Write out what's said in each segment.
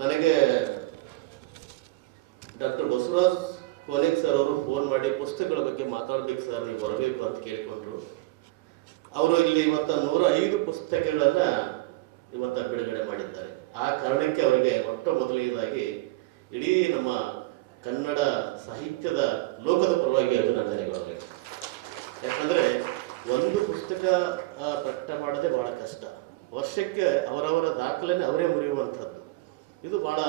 ನನಗೆ doctor Basavaraj conic sir ಅವರು phone ಮಾಡಿ ಪುಸ್ತಕಗಳ ಬಗ್ಗೆ ಮಾತಾಡಬೇಕು ಸರ್, ನೀವು ಬರಬೇಕು ಅಂತ ಕೇಳಿಕೊಂಡ್ರು. ಅವರು ಇಲ್ಲಿ ಇವತ್ತು 105 ಪುಸ್ತಕಗಳನ್ನ ಇವತ್ತು ಬಿಡುಗಡೆ ಮಾಡಿದ್ದಾರೆ. ಆ ಕಾರಣಕ್ಕೆ ಅವರಿಗೆ ಮೊದಲನೇದಾಗಿ ಇಡೀ ನಮ್ಮ ಕನ್ನಡ ಸಾಹಿತ್ಯದ ಲೋಕದ ಪರವಾಗಿ ಅಭಿನಂದನೆಗಳು. ಯಾಕಂದ್ರೆ ಒಂದು ಪುಸ್ತಕ ಪ್ರಕಟ ಮಾಡೋದೇ ಬಹಳ ಕಷ್ಟ. ವರ್ಷಕ್ಕೆ ಅವರವರ ದಾಖಲೆನೇ ಅವರೇ ಮುರಿಯುವಂಥದ್ದು. ಇದು ಬಹಳ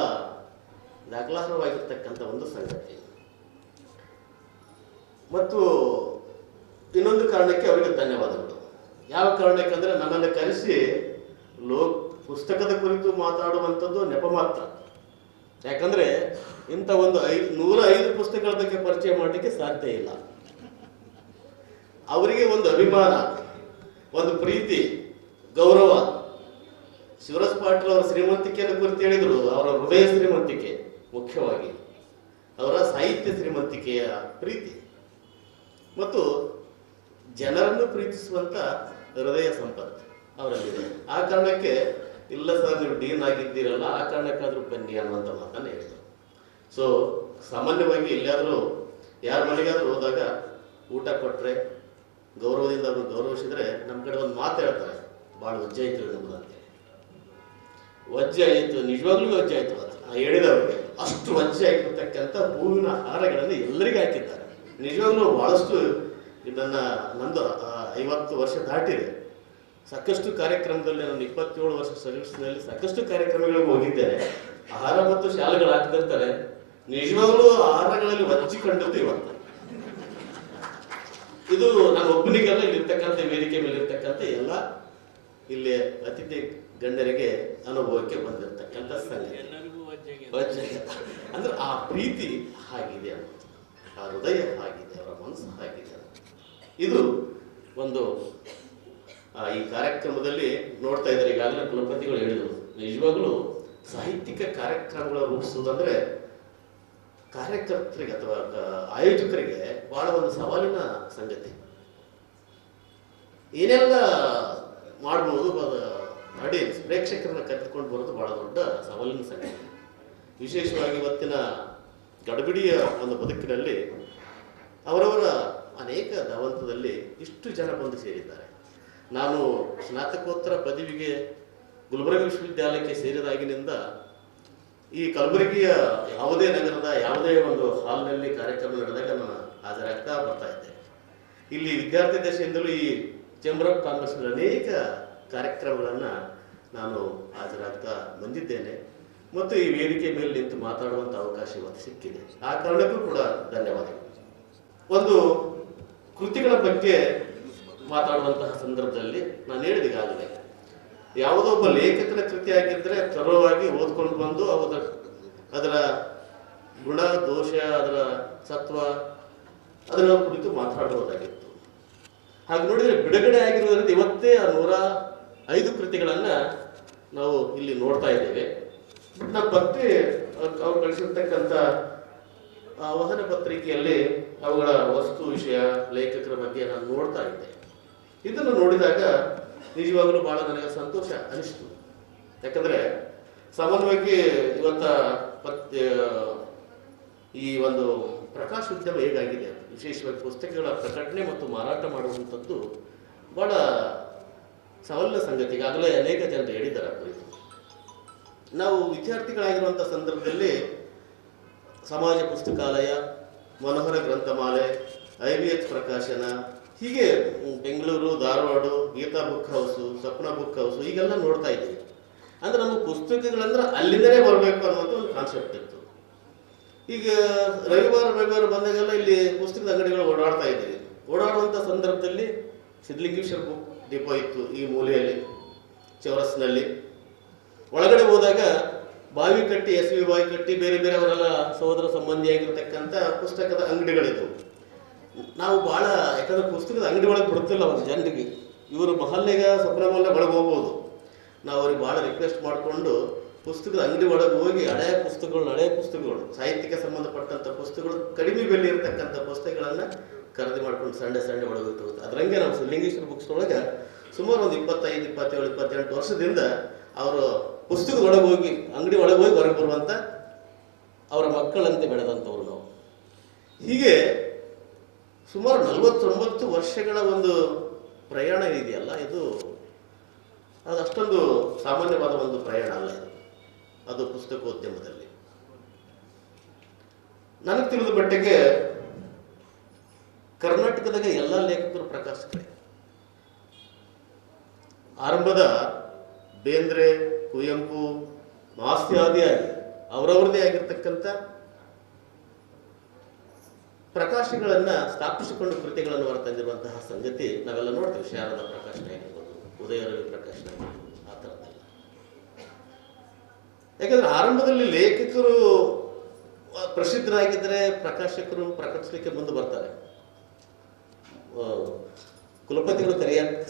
ದಾಖಲಾರ್ಹವಾಗಿರ್ತಕ್ಕಂಥ ಒಂದು ಸಂಗತಿ. ಮತ್ತು ಇನ್ನೊಂದು ಕಾರಣಕ್ಕೆ ಅವರಿಗೆ ಧನ್ಯವಾದಗಳು. ಯಾವ ಕಾರಣಕ್ಕೆ ಅಂದರೆ ನನ್ನನ್ನು ಕರೆಸಿ ಪುಸ್ತಕದ ಕುರಿತು ಮಾತಾಡುವಂಥದ್ದು ನೆಪ ಮಾತ್ರ. ಯಾಕಂದ್ರೆ ಇಂಥ ಒಂದು 105 ಪುಸ್ತಕಗಳ ಬಗ್ಗೆ ಪರಿಚಯ ಮಾಡಲಿಕ್ಕೆ ಸಾಧ್ಯ ಇಲ್ಲ. ಅವರಿಗೆ ಒಂದು ಅಭಿಮಾನ, ಒಂದು ಪ್ರೀತಿ, ಗೌರವ. ಶಿವರಾಜ್ ಪಾಟೀಲ್ ಅವರ ಶ್ರೀಮಂತಿಕೆಯನ್ನು ಕುರಿತು ಹೇಳಿದರು. ಅವರ ಹೃದಯ ಶ್ರೀಮಂತಿಕೆ, ಮುಖ್ಯವಾಗಿ ಅವರ ಸಾಹಿತ್ಯ ಶ್ರೀಮಂತಿಕೆಯ ಪ್ರೀತಿ ಮತ್ತು ಜನರನ್ನು ಪ್ರೀತಿಸುವಂತ ಹೃದಯ ಸಂಪತ್ತು ಅವರಲ್ಲಿದೆ. ಆ ಕಾರಣಕ್ಕೆ ಇಲ್ಲ ಸರ್ ನೀವು ಡೀನ್ ಆಗಿದ್ದೀರಲ್ಲ, ಆ ಕಾರಣಕ್ಕಾದ್ರೂ ಬನ್ನಿ ಅನ್ನುವಂಥ ಮಾತನ್ನು ಹೇಳಿದರು. ಸೊ ಸಾಮಾನ್ಯವಾಗಿ ಎಲ್ಲಿಯಾದರೂ ಯಾರ ಮನೆಗಾದ್ರೂ ಹೋದಾಗ ಊಟ ಕೊಟ್ಟರೆ ಗೌರವದಿಂದ ಅವ್ರನ್ನ ಗೌರವಿಸಿದ್ರೆ ನಮ್ಮ ಕಡೆ ಒಂದು ಮಾತು ಹೇಳ್ತಾರೆ, ಭಾಳ ವಜ್ಜೆ ಆಯ್ತು ನಮ್ದು ಅಂತೇಳಿ. ವಜ್ಜೆ ಆಯಿತು, ನಿಜವಾಗ್ಲೂ ವಜ್ಜೆ ಆಯಿತು ಅಂತ ನಾ ಹೇಳಿದವ್ರಿಗೆ. ಅಷ್ಟು ವಜ್ಜೆ ಆಗಿರ್ತಕ್ಕಂಥ ಹೂವಿನ ಹಾರಗಳನ್ನು ಎಲ್ಲರಿಗೂ ಹಾಕಿದ್ದಾರೆ. ನಿಜವಾಗ್ಲೂ ಬಹಳಷ್ಟು ನಂದು 50 ವರ್ಷ ದಾಟಿದೆ. ಸಾಕಷ್ಟು ಕಾರ್ಯಕ್ರಮದಲ್ಲಿ ನಾನು 27 ವರ್ಷ ಸರ್ವಿಸ್ನಲ್ಲಿ ಸಾಕಷ್ಟು ಕಾರ್ಯಕ್ರಮಗಳಿಗೆ ಹೋಗಿದ್ದೇನೆ. ಆಹಾರ ಮತ್ತು ಶಾಲೆಗಳು ಹಾಕ್ತಿರ್ತಾರೆ. ನಿಜವಾಗ್ಲೂ ಆಹಾರಗಳಲ್ಲಿ ವಜ್ಜಿ ಕಂಡದ್ದು ಇವತ್ತು. ಇದು ನಾನು ಒಬ್ಬನಿಗೆಲ್ಲ ಇಲ್ಲಿರ್ತಕ್ಕಂಥ ವೇದಿಕೆ ಮೇಲೆ ಇರ್ತಕ್ಕಂಥ ಎಲ್ಲ ಇಲ್ಲಿ ಅತಿಥಿ ಗಣ್ಯರಿಗೆ ಅನುಭವಕ್ಕೆ ಬಂದಿರತಕ್ಕಂಥ ಸಂಗತಿ. ಅಂದ್ರೆ ಆ ಪ್ರೀತಿ ಹಾಗಿದೆ ಅಂತ, ಆ ಹೃದಯ ಹಾಗಿದೆ, ಅವರ ಮನಸ್ಸು ಹಾಗಿದೆ. ಇದು ಒಂದು ಈ ಕಾರ್ಯಕ್ರಮದಲ್ಲಿ ನೋಡ್ತಾ ಇದ್ದಾರೆ. ಈಗಾಗಲೇ ಕುಲಪತಿಗಳು ಹೇಳಿದರು, ನಿಜವಾಗ್ಲೂ ಸಾಹಿತ್ಯಿಕ ಕಾರ್ಯಕ್ರಮಗಳ ರೂಪಿಸುವುದಂದ್ರೆ ಕಾರ್ಯಕರ್ತರಿಗೆ ಅಥವಾ ಆಯೋಜಕರಿಗೆ ಬಹಳ ಒಂದು ಸವಾಲಿನ ಸಂಗತಿ. ಏನೆಲ್ಲ ಮಾಡ್ಬೋದು, ಆಡಿಯನ್ಸ್ ಪ್ರೇಕ್ಷಕರನ್ನ ಕರೆದುಕೊಂಡು ಬರೋದು ಬಹಳ ದೊಡ್ಡ ಸವಾಲಿನ ಸಂಗತಿ. ವಿಶೇಷವಾಗಿ ಇವತ್ತಿನ ಗಡಬಿಡಿಯ ಒಂದು ಬದುಕಿನಲ್ಲಿ ಅವರವರ ಅನೇಕ ಧಾವಂತದಲ್ಲಿ ಇಷ್ಟು ಜನ ಬಂದು ಸೇರಿದ್ದಾರೆ. ನಾನು ಸ್ನಾತಕೋತ್ತರ ಪದವಿಗೆ ಗುಲ್ಬರ್ಗ ವಿಶ್ವವಿದ್ಯಾಲಯಕ್ಕೆ ಸೇರಿದಾಗಿನಿಂದ ಈ ಕಲಬುರಗಿಯ ಯಾವುದೇ ನಗರದ ಯಾವುದೇ ಒಂದು ಹಾಲ್ನಲ್ಲಿ ಕಾರ್ಯಕ್ರಮ ನಡೆದಾಗ ನಾನು ಹಾಜರಾಗ್ತಾ ಬರ್ತಾ ಇದ್ದೆ. ಇಲ್ಲಿ ವಿದ್ಯಾರ್ಥಿ ದಶೆಯಿಂದಲೂ ಈ ಚೇಂಬರ್ ಆಫ್ ಕಾಮರ್ಸ್ ಅನೇಕ ಕಾರ್ಯಕ್ರಮಗಳನ್ನು ನಾನು ಹಾಜರಾಗ್ತಾ ಬಂದಿದ್ದೇನೆ ಮತ್ತು ಈ ವೇದಿಕೆ ಮೇಲೆ ನಿಂತು ಮಾತಾಡುವಂಥ ಅವಕಾಶ ಇವತ್ತು ಸಿಕ್ಕಿದೆ. ಆ ಕಾರಣಕ್ಕೂ ಕೂಡ ಧನ್ಯವಾದಗಳು. ಒಂದು ಕೃತಿಗಳ ಬಗ್ಗೆ ಮಾತಾಡುವಂತಹ ಸಂದರ್ಭದಲ್ಲಿ ನಾನು ಹೇಳಿದಾಗಲೇ ಯಾವುದೋ ಒಬ್ಬ ಲೇಖಕನ ಕೃತಿ ಆಗಿದ್ದರೆ ತರವಾಗಿ ಓದ್ಕೊಂಡು ಬಂದು ಅದರ ಗುಣ ದೋಷ, ಅದರ ಸತ್ವ, ಅದರ ಕುರಿತು ಮಾತಾಡಬಹುದಾಗಿತ್ತು. ಹಾಗೆ ನೋಡಿದರೆ ಬಿಡುಗಡೆ ಆಗಿರುವುದರಿಂದ ಇವತ್ತೇ ಆ 105 ಕೃತಿಗಳನ್ನ ನಾವು ಇಲ್ಲಿ ನೋಡ್ತಾ ಇದ್ದೇವೆ. ನಮ್ಮ ಪತ್ರಿ ಅವ್ರು ಕಳಿಸಿರ್ತಕ್ಕಂಥ ಆಹ್ವಾನ ಪತ್ರಿಕೆಯಲ್ಲಿ ಅವುಗಳ ವಸ್ತು ವಿಷಯ ಲೇಖಕರ ಬಗ್ಗೆ ನಾನು ನೋಡ್ತಾ ಇದ್ದೆ. ಇದನ್ನು ನೋಡಿದಾಗ ನಿಜವಾಗಲೂ ಬಹಳ ನನಗೆ ಸಂತೋಷ ಅನಿಸ್ತು. ಯಾಕಂದ್ರೆ ಸಾಮಾನ್ಯವಾಗಿ ಇವತ್ತ ಈ ಒಂದು ಪ್ರಕಾಶೋದ್ಯಮ ಹೇಗಾಗಿದೆ, ವಿಶೇಷವಾಗಿ ಪುಸ್ತಕಗಳ ಪ್ರಕಟಣೆ ಮತ್ತು ಮಾರಾಟ ಮಾಡುವಂಥದ್ದು ಬಹಳ ಸವಾಲಿನ ಸಂಗತಿ. ಈಗಾಗಲೇ ಅನೇಕ ಜನರು ಹೇಳಿದ್ದಾರೆ ಕುರಿತು. ನಾವು ವಿದ್ಯಾರ್ಥಿಗಳಾಗಿರುವಂಥ ಸಂದರ್ಭದಲ್ಲಿ ಸಮಾಜ ಪುಸ್ತಕಾಲಯ, ಮನೋಹರ ಗ್ರಂಥಮಾಲೆ, IVH ಪ್ರಕಾಶನ, ಹೀಗೆ ಬೆಂಗಳೂರು, ಧಾರವಾಡ, ಗೀತಾ ಬುಕ್ ಹೌಸು, ಸ್ವಪ್ನ ಬುಕ್ ಹೌಸು ಈಗೆಲ್ಲ ನೋಡ್ತಾ ಇದ್ದೀವಿ. ಅಂದ್ರೆ ನಮ್ಮ ಪುಸ್ತಕಗಳಂದ್ರೆ ಅಲ್ಲಿಂದಲೇ ಬರಬೇಕು ಅನ್ನೋದು ಒಂದು ಕಾನ್ಸೆಪ್ಟ್ ಇತ್ತು. ಈಗ ರವಿವಾರ ಬಂದಾಗೆಲ್ಲ ಇಲ್ಲಿ ಪುಸ್ತಕದ ಅಂಗಡಿಗಳು ಓಡಾಡ್ತಾ ಇದ್ದೀವಿ. ಓಡಾಡುವಂಥ ಸಂದರ್ಭದಲ್ಲಿ ಸಿದ್ಧಲಿಂಗೇಶ್ವರ ಬುಕ್ ಡಿಪೋ ಇತ್ತು ಈ ಮೂಲೆಯಲ್ಲಿ ಚೌರಸ್ನಲ್ಲಿ. ಒಳಗಡೆ ಹೋದಾಗ ಬಾವಿಕಟ್ಟಿ, SV ಬಾವಿಕಟ್ಟಿ, ಬೇರೆ ಬೇರೆ ಅವರೆಲ್ಲ ಸಹೋದರ ಸಂಬಂಧಿಯಾಗಿರ್ತಕ್ಕಂಥ ಪುಸ್ತಕದ ಅಂಗಡಿಗಳಿದ್ದವು. ನಾವು ಭಾಳ, ಯಾಕಂದ್ರೆ ಪುಸ್ತಕದ ಅಂಗಡಿ ಒಳಗೆ ಬಿಡ್ತಿಲ್ಲ ಒಂದು ಜನರಿಗೆ. ಇವರು ಮಹಲ್ಲೆಗ ಸ್ವಪ್ನ ಮಹಲ್ಲೆ ಒಳಗೆ ಹೋಗ್ಬೋದು. ನಾವು ಅವ್ರಿಗೆ ಭಾಳ ರಿಕ್ವೆಸ್ಟ್ ಮಾಡಿಕೊಂಡು ಪುಸ್ತಕದ ಅಂಗಡಿ ಒಳಗೆ ಹೋಗಿ ಹಳೆಯ ಪುಸ್ತಕಗಳು ಸಾಹಿತ್ಯಕ್ಕೆ ಸಂಬಂಧಪಟ್ಟಂಥ ಪುಸ್ತಕಗಳು, ಕಡಿಮೆ ಬೆಲೆ ಇರತಕ್ಕಂಥ ಪುಸ್ತಕಗಳನ್ನು ಖರೀದಿ ಮಾಡ್ಕೊಂಡು ಸಂಡೆ ಒಳಗೆ ಹೋಗ್ತಿರುತ್ತೆ. ಅದರಂಗೆ ನಾವು ಲಿಂಗೇಶ್ವರ ಬುಕ್ಸ್ ಒಳಗೆ ಸುಮಾರು ಒಂದು 25, 27, 28 ವರ್ಷದಿಂದ ಅವರು ಪುಸ್ತಕದೊಳಗೆ ಹೋಗಿ ಅಂಗಡಿ ಒಳಗೆ ಹೋಗಿ ಹೊರಗೆ ಬರುವಂಥ ಅವರ ಮಕ್ಕಳಂತೆ ಬೆಳೆದಂಥವ್ರು ನಾವು. ಹೀಗೆ ಸುಮಾರು 49 ವರ್ಷಗಳ ಒಂದು ಪ್ರಯಾಣ ಇದೆಯಲ್ಲ, ಇದು ಅದು ಅಷ್ಟೊಂದು ಸಾಮಾನ್ಯವಾದ ಒಂದು ಪ್ರಯಾಣ ಅಲ್ಲ ಇದು. ಅದು ಪುಸ್ತಕೋದ್ಯಮದಲ್ಲಿ ನನಗೆ ತಿಳಿದ ಮಟ್ಟಿಗೆ ಕರ್ನಾಟಕದಾಗ ಎಲ್ಲ ಲೇಖಕರು ಪ್ರಕಾಶಕರೇ. ಆರಂಭದ ಬೇಂದ್ರೆ, ಕುವೆಂಪು, ಮಾಸ್ಯಾದಿಯಾಗಿ ಅವರವರದೇ ಆಗಿರ್ತಕ್ಕಂಥ ಪ್ರಕಾಶಗಳನ್ನು ಸ್ಥಾಪಿಸಿಕೊಂಡು ಕೃತಿಗಳನ್ನು ಹೊರತಂದಿರುವಂತಹ ಸಂಗತಿ ನಾವೆಲ್ಲ ನೋಡ್ತೀವಿ. ಶಾರದಾ ಪ್ರಕಾಶನ ಆಗಿರ್ಬೋದು, ಉದಯರವಿ ಪ್ರಕಾಶನ ಆಗಿರ್ಬೋದು, ಆ ಥರದ್ದೆಲ್ಲ. ಯಾಕಂದ್ರೆ ಆರಂಭದಲ್ಲಿ ಲೇಖಕರು ಪ್ರಸಿದ್ಧರಾಗಿದ್ದರೆ ಪ್ರಕಾಶಕರು ಪ್ರಕಟಿಸಲಿಕ್ಕೆ ಮುಂದೆ ಬರ್ತಾರೆ. ಕುಲಪತಿಗಳು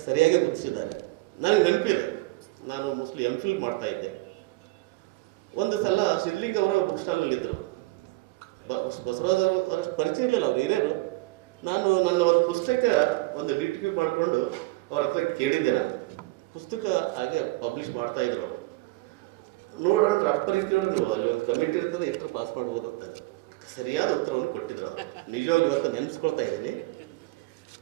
ಸರಿಯಾಗಿ ಗುರುತಿಸಿದ್ದಾರೆ. ನನಗೆ ನೆನಪಿದೆ, ನಾನು ಮೋಸ್ಟ್ಲಿ MPhil ಮಾಡ್ತಾ ಇದ್ದೆ. ಒಂದು ಸಲ ಸಿದ್ಲಿಂಗ್ ಅವರ ಬುಕ್ ಸ್ಟಾಲ್ನಲ್ಲಿ ಇದ್ದರು. ಬಸವರಾಜ್ ಅವರ ಪರಿಚಯ ಇರಲಿಲ್ಲ, ಅವ್ರು ಹಿರಿಯರು. ನಾನು ನನ್ನ ಒಂದು ಪುಸ್ತಕ ಒಂದು ಡಿಟಿಪಿ ಮಾಡಿಕೊಂಡು ಅವ್ರ ಹತ್ರ ಕೇಳಿದ್ದೆ. ನಾನು ಪುಸ್ತಕ ಹಾಗೆ ಪಬ್ಲಿಷ್ ಮಾಡ್ತಾ ಇದ್ರು ಅವರು. ನೋಡೋಣ ರಫ್ಪರಿಗೆ ಕೇಳಿದ್ರು, ನೀವು ಅಲ್ಲಿ ಒಂದು ಕಮಿಟಿ ಇರ್ತದೆ, ಎಷ್ಟು ಪಾಸ್ ಮಾಡ್ಬೋದು ಅಂತ. ಸರಿಯಾದ ಉತ್ತರವನ್ನು ಕೊಟ್ಟಿದ್ರು ಅವರು. ನಿಜವಾಗಿ ಇವತ್ತು ನೆನೆಸ್ಕೊಳ್ತಾ ಇದ್ದೀನಿ.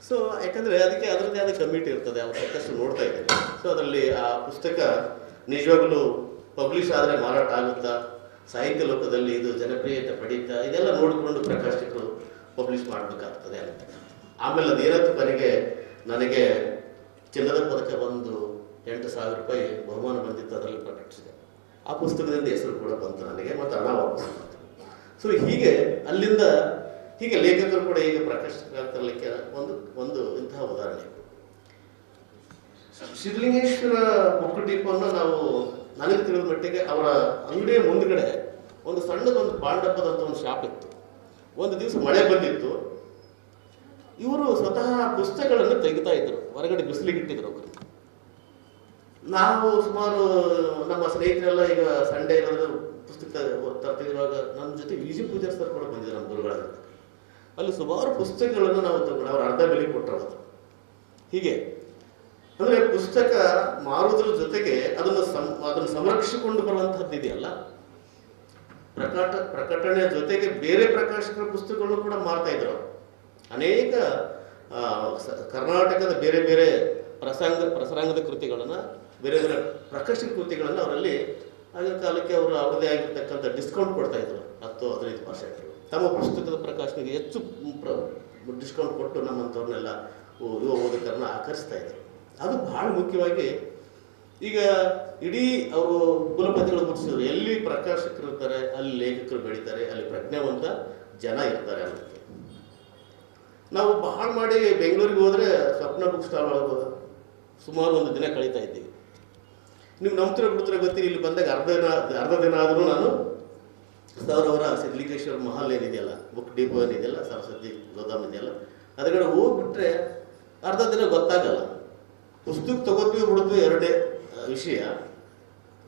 ಸೊ ಯಾಕಂದರೆ ಅದಕ್ಕೆ ಅದರದ್ದೇ ಆದ ಕಮಿಟಿ ಇರ್ತದೆ, ಅವ್ರು ಸಾಕಷ್ಟು ನೋಡ್ತಾ ಇದ್ದೀನಿ. ಸೊ ಅದರಲ್ಲಿ ಆ ಪುಸ್ತಕ ನಿಜವಾಗಲೂ ಪಬ್ಲಿಷ್ ಆದರೆ ಮಾರಾಟ ಆಗುತ್ತಾ, ಸಾಹಿತ್ಯ ಲೋಕದಲ್ಲಿ ಇದು ಜನಪ್ರಿಯತೆ ಪಡೀತಾ, ಇದೆಲ್ಲ ನೋಡಿಕೊಂಡು ಪ್ರಕಾಶಕರು ಪಬ್ಲಿಷ್ ಮಾಡಬೇಕಾಗ್ತದೆ ಅಂತ. ಆಮೇಲೆ ಅದೇನಂತ ಕೊನೆಗೆ ನನಗೆ ಚಿನ್ನದ ಪದಕ ಒಂದು 8,000 ರೂಪಾಯಿ ಬಹುಮಾನ ಬಂದಿತ್ತು, ಅದರಲ್ಲಿ ಪ್ರಕಟಿಸಿದೆ. ಆ ಪುಸ್ತಕದಿಂದ ಹೆಸರು ಕೂಡ ಬಂತು ನನಗೆ, ಮತ್ತು ಹಣ ವಾಪಸ್ ಬಂತು. ಸೊ ಹೀಗೆ ಅಲ್ಲಿಂದ ಹೀಗೆ ಲೇಖಕರು ಕೂಡ ಹೀಗೆ ಪ್ರಕಾಶಕರಾಗಲಿಕ್ಕೆ ಒಂದು ಇಂತಹ ಉದಾಹರಣೆ. ಸಿದ್ಧಲಿಂಗೇಶ್ವರ ಬುಕ್ ಡಿಪೋವನ್ನು ನಾವು ನನಗೆ ತಿಳಿದ ಮಟ್ಟಿಗೆ ಅವರ ಅಂಗಡಿಯ ಮುಂದ್ಗಡೆ ಒಂದು ಸಣ್ಣದೊಂದು ಪಾಂಡಪ್ಪದಂತ ಒಂದು ಶಾಪ್ ಇತ್ತು. ಒಂದು ದಿವಸ ಮಳೆ ಬಂದಿತ್ತು. ಇವರು ಸ್ವತಃ ಪುಸ್ತಕಗಳನ್ನು ತೆಗಿತಾ ಇದ್ರು, ಹೊರಗಡೆ ಬಿಸಿಲಿಗೆ ಇಟ್ಟಿದ್ರು ಅವರು. ನಾವು ಸುಮಾರು ನಮ್ಮ ಸ್ನೇಹಿತರೆಲ್ಲ ಈಗ ಸಂಡೇ ಇರೋದು ಪುಸ್ತಕ ತರ್ತಿರುವಾಗ ನಮ್ಮ ಜೊತೆ ವಿಜಿ ಪೂಜಾರ್ ಸರ್ ಕೂಡ ಬಂದಿದ್ರು, ನಮ್ಮ ಗುರುಗಳಾಗ. ಅಲ್ಲಿ ಸುಮಾರು ಪುಸ್ತಕಗಳನ್ನು ನಾವು ತಗೊಂಡು ಅವ್ರು ಅರ್ಧ ಬೆಲೆ ಕೊಟ್ಟರು. ಹೀಗೆ ಅಂದರೆ ಪುಸ್ತಕ ಮಾರುವುದ್ರ ಜೊತೆಗೆ ಅದನ್ನು ಸಂರಕ್ಷಿಸಿಕೊಂಡು ಬರುವಂತಹದ್ದು ಇದೆಯಲ್ಲ, ಪ್ರಕಟಣೆಯ ಜೊತೆಗೆ ಬೇರೆ ಪ್ರಕಾಶಕರ ಪುಸ್ತಕಗಳನ್ನು ಕೂಡ ಮಾರ್ತಾ ಇದ್ರು. ಅನೇಕ ಕರ್ನಾಟಕದ ಬೇರೆ ಬೇರೆ ಪ್ರಸಂಗದ ಕೃತಿಗಳನ್ನು, ಬೇರೆ ಬೇರೆ ಪ್ರಕಾಶಕ ಕೃತಿಗಳನ್ನು ಅವರಲ್ಲಿ ಆಗಿನ ಕಾಲಕ್ಕೆ ಅವರು ಅವರದೇ ಆಗಿರ್ತಕ್ಕಂಥ ಡಿಸ್ಕೌಂಟ್ ಕೊಡ್ತಾ ಇದ್ರು. 10-15% ತಮ್ಮ ಪುಸ್ತಕದ ಪ್ರಕಾಶನಿಗೆ ಹೆಚ್ಚು ಡಿಸ್ಕೌಂಟ್ ಕೊಟ್ಟು ನಮ್ಮಂಥವ್ರನ್ನೆಲ್ಲ ಯುವ ಓದಕರನ್ನ ಆಕರ್ಷಿಸ್ತಾ ಇದ್ರು. ಅದು ಬಹಳ ಮುಖ್ಯವಾಗಿ ಈಗ ಇಡೀ ಅವರು ಕುಲಪತಿಗಳು ಗುರುತಿಸಿದ್ರು, ಎಲ್ಲಿ ಪ್ರಕಾಶಕರು ಇರ್ತಾರೆ ಅಲ್ಲಿ ಲೇಖಕರು ಬೆಳೀತಾರೆ, ಅಲ್ಲಿ ಪ್ರಜ್ಞಾವಂತ ಜನ ಇರ್ತಾರೆ ಅನ್ನೋದಕ್ಕೆ. ನಾವು ಬಹಳ ಮಾಡಿ ಬೆಂಗಳೂರಿಗೆ ಹೋದರೆ ಸ್ವಪ್ನ ಬುಕ್ ಸ್ಟಾಲ್ ಒಳಗೆ ಸುಮಾರು ಒಂದು ದಿನ ಕಳೀತಾ ಇದ್ದೀವಿ. ನೀವು ನಂಬ್ತಿರೋ ಬಿಡ್ತಿರೋ ಗೊತ್ತಿಲ್ಲ, ಇಲ್ಲಿ ಬಂದಾಗ ಅರ್ಧ ದಿನ ಆದರೂ ನಾನು ಸರ್ ಅವರ ಸಿದ್ಧಲಿಂಗೇಶ್ವರ ಮಹಲ್ ಏನಿದೆಯಲ್ಲ, ಬುಕ್ ಡಿಪೋ ಏನಿದೆಯಲ್ಲ, ಸರಸ್ವತಿ ಗೋದಾಮ್ ಇದೆಯಲ್ಲ, ಅದರ ಹೋಗ್ಬಿಟ್ರೆ ಅರ್ಧ ದಿನ ಗೊತ್ತಾಗಲ್ಲ. ಪುಸ್ತಕ ತಗೋತೀವಿ ಬಿಡ್ತೀವಿ ಎರಡೇ ವಿಷಯ.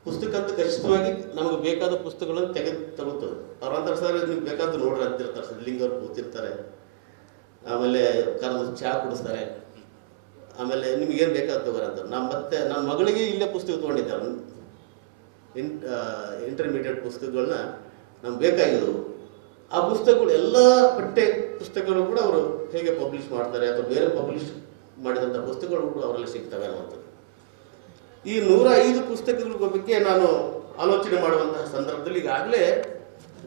ಪುಸ್ತಕ ಅಂತ ಖಚಿತವಾಗಿ ನಮಗೆ ಬೇಕಾದ ಪುಸ್ತಕಗಳನ್ನು ತಗೋತದೆ. ಅವ್ರಂತಾರೆ ಸರ್ ನಿಮ್ಗೆ ಬೇಕಾದ ನೋಡ್ರಿ ಅಂತಿರ್ತಾರೆ. ಸಿದ್ಧಲಿಂಗ ಅವ್ರು ಕೂತಿರ್ತಾರೆ, ಆಮೇಲೆ ಕರೆದು ಚಹಾ ಕುಡಿಸ್ತಾರೆ, ಆಮೇಲೆ ನಿಮ್ಗೇನು ಬೇಕಾದ ತಗೋರಿ ಅಂತಾರೆ. ನನ್ನ ಮಗಳಿಗೆ ಇಲ್ಲೇ ಪುಸ್ತಕ ತೊಗೊಂಡಿದ್ದಾರೆ, ಇಂಟರ್ಮೀಡಿಯೇಟ್ ಪುಸ್ತಕಗಳನ್ನ ನಮ್ಗೆ ಬೇಕಾಗಿದ್ದವು. ಆ ಪುಸ್ತಕಗಳು ಎಲ್ಲ ಪಠ್ಯ ಪುಸ್ತಕಗಳು ಕೂಡ ಅವರು ಹೇಗೆ ಪಬ್ಲಿಷ್ ಮಾಡ್ತಾರೆ ಅಥವಾ ಬೇರೆ ಪಬ್ಲಿಷ್ ಮಾಡಿದಂಥ ಪುಸ್ತಕಗಳು ಕೂಡ ಅವರಲ್ಲಿ ಸಿಗ್ತವೆ ಅನ್ನುವಂಥದ್ದು. ಈ 105 ಪುಸ್ತಕಗಳ ಬಗ್ಗೆ ನಾನು ಆಲೋಚನೆ ಮಾಡುವಂತಹ ಸಂದರ್ಭದಲ್ಲಿ ಈಗಾಗಲೇ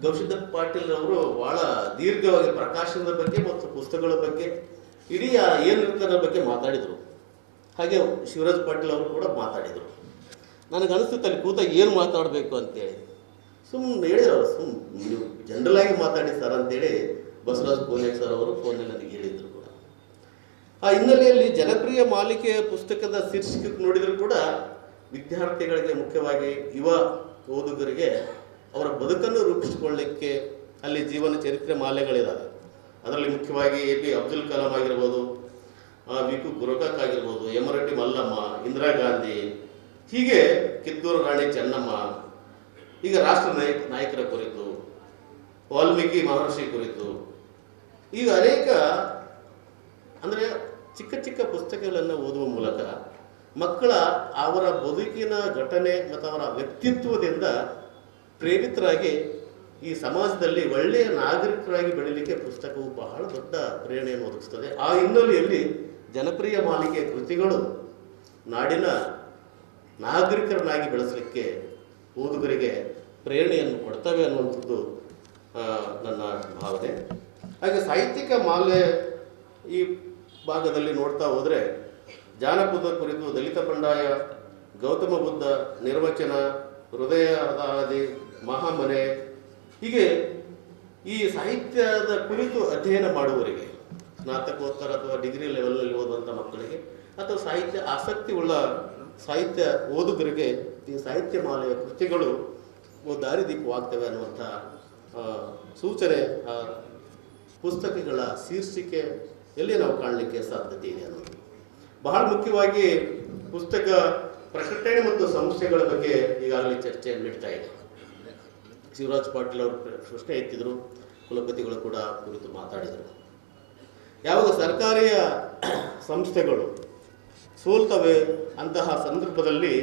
ಗವಿಸಿದ್ದಪ್ಪ ಪಾಟೀಲ್ ಅವರು ಬಹಳ ದೀರ್ಘವಾಗಿ ಪ್ರಕಾಶನದ ಬಗ್ಗೆ ಮತ್ತು ಪುಸ್ತಕಗಳ ಬಗ್ಗೆ ಇಡೀ ಏನಿರ್ತಾರ ಬಗ್ಗೆ ಮಾತಾಡಿದರು. ಹಾಗೆ ಶಿವರಾಜ್ ಪಾಟೀಲ್ ಅವರು ಕೂಡ ಮಾತಾಡಿದರು. ನನಗೆ ಅನಿಸುತ್ತೆ ಅಲ್ಲಿ ಕೂತ ಏನು ಮಾತಾಡಬೇಕು ಅಂತೇಳಿ ಸುಮ್ಮನೆ ಹೇಳಿದ್ರು ಅವರು. ನೀವು ಜನರಲ್ ಆಗಿ ಮಾತಾಡಿ ಸರ್ ಅಂತೇಳಿ ಬಸವರಾಜ್ ಕೋಲ್ಯಾಕ್ ಸರ್ ಅವರು ಫೋನಲ್ಲಿ ನನಗೆ ಹೇಳಿದರು ಕೂಡ. ಆ ಹಿನ್ನೆಲೆಯಲ್ಲಿ ಜನಪ್ರಿಯ ಮಾಲಿಕೆಯ ಪುಸ್ತಕದ ಶೀರ್ಷಿಕೆ ನೋಡಿದರೂ ಕೂಡ ವಿದ್ಯಾರ್ಥಿಗಳಿಗೆ, ಮುಖ್ಯವಾಗಿ ಯುವ ಓದುಗರಿಗೆ ಅವರ ಬದುಕನ್ನು ರೂಪಿಸಿಕೊಳ್ಳಲಿಕ್ಕೆ ಅಲ್ಲಿ ಜೀವನ ಚರಿತ್ರೆ ಮಾಲೆಗಳಿದ್ದಾವೆ. ಅದರಲ್ಲಿ ಮುಖ್ಯವಾಗಿ APJ ಅಬ್ದುಲ್ ಕಲಾಂ ಆಗಿರ್ಬೋದು, ವಿ.ಕು. ಗುರಕಾಕ್ ಆಗಿರ್ಬೋದು, ಯಮರೆಡ್ಡಿ ಮಲ್ಲಮ್ಮ, ಇಂದಿರಾ ಗಾಂಧಿ, ಹೀಗೆ ಕಿತ್ತೂರು ರಾಣಿ ಚೆನ್ನಮ್ಮ, ಈಗ ರಾಷ್ಟ್ರ ನಾಯಕರ ಕುರಿತು, ವಾಲ್ಮೀಕಿ ಮಹರ್ಷಿ ಕುರಿತು, ಈಗ ಅನೇಕ ಅಂದರೆ ಚಿಕ್ಕ ಚಿಕ್ಕ ಪುಸ್ತಕಗಳನ್ನು ಓದುವ ಮೂಲಕ ಮಕ್ಕಳ ಅವರ ಬದುಕಿನ ಘಟನೆ ಮತ್ತು ಅವರ ವ್ಯಕ್ತಿತ್ವದಿಂದ ಪ್ರೇರಿತರಾಗಿ ಈ ಸಮಾಜದಲ್ಲಿ ಒಳ್ಳೆಯ ನಾಗರಿಕರಾಗಿ ಬೆಳೀಲಿಕ್ಕೆ ಪುಸ್ತಕವು ಬಹಳ ದೊಡ್ಡ ಪ್ರೇರಣೆಯನ್ನು ಒದಗಿಸ್ತದೆ. ಆ ಹಿನ್ನೆಲೆಯಲ್ಲಿ ಜನಪ್ರಿಯ ಮಾಲಿಕೆ ಕೃತಿಗಳು ನಾಡಿನ ನಾಗರಿಕರನ್ನಾಗಿ ಬೆಳೆಸಲಿಕ್ಕೆ ಓದುಗರಿಗೆ ಪ್ರೇರಣೆಯನ್ನು ಕೊಡ್ತವೆ ಅನ್ನುವಂಥದ್ದು ನನ್ನ ಭಾವನೆ. ಹಾಗೆ ಸಾಹಿತ್ಯಿಕ ಮಾಲೆ ಈ ಭಾಗದಲ್ಲಿ ನೋಡ್ತಾ ಹೋದರೆ ಜಾನಪದ ಕುರಿತು ದಲಿತ ಬಂಡಾಯ, ಗೌತಮ ಬುದ್ಧ ನಿರ್ವಚನ, ಹೃದಯದ ಹಾದಿ, ಮಹಾಮನೆ, ಹೀಗೆ ಈ ಸಾಹಿತ್ಯದ ಕುರಿತು ಅಧ್ಯಯನ ಮಾಡುವವರಿಗೆ, ಸ್ನಾತಕೋತ್ತರ ಅಥವಾ ಡಿಗ್ರಿ ಲೆವೆಲ್ನಲ್ಲಿ ಓದುವಂಥ ಮಕ್ಕಳಿಗೆ ಅಥವಾ ಸಾಹಿತ್ಯ ಆಸಕ್ತಿ ಉಳ್ಳ ಸಾಹಿತ್ಯ ಓದುಗರಿಗೆ ಈ ಸಾಹಿತ್ಯ ಮಾಲೆಯ ಕೃತಿಗಳು ದಾರಿದೀಪವಾಗ್ತವೆ ಅನ್ನುವಂಥ ಸೂಚನೆ ಪುಸ್ತಕಗಳ ಶೀರ್ಷಿಕೆಯಲ್ಲಿ ನಾವು ಕಾಣಲಿಕ್ಕೆ ಸಾಧ್ಯತೆ ಇದೆ ಅನ್ನೋದು. ಬಹಳ ಮುಖ್ಯವಾಗಿ ಪುಸ್ತಕ ಪ್ರಕಟಣೆ ಮತ್ತು ಸಂಸ್ಥೆಗಳ ಬಗ್ಗೆ ಈಗಾಗಲೇ ಚರ್ಚೆ ನಡೀತಾ ಇದೆ. ಶಿವರಾಜ್ ಪಾಟೀಲ್ ಅವರು ಪ್ರಶ್ನೆ ಎತ್ತಿದ್ರು, ಕುಲಪತಿಗಳು ಕೂಡ ಕುರಿತು ಮಾತಾಡಿದರು. ಯಾವಾಗ ಸರ್ಕಾರಿಯ ಸಂಸ್ಥೆಗಳು ಸೋಲ್ತವೆ ಅಂತಹ ಸಂದರ್ಭದಲ್ಲಿ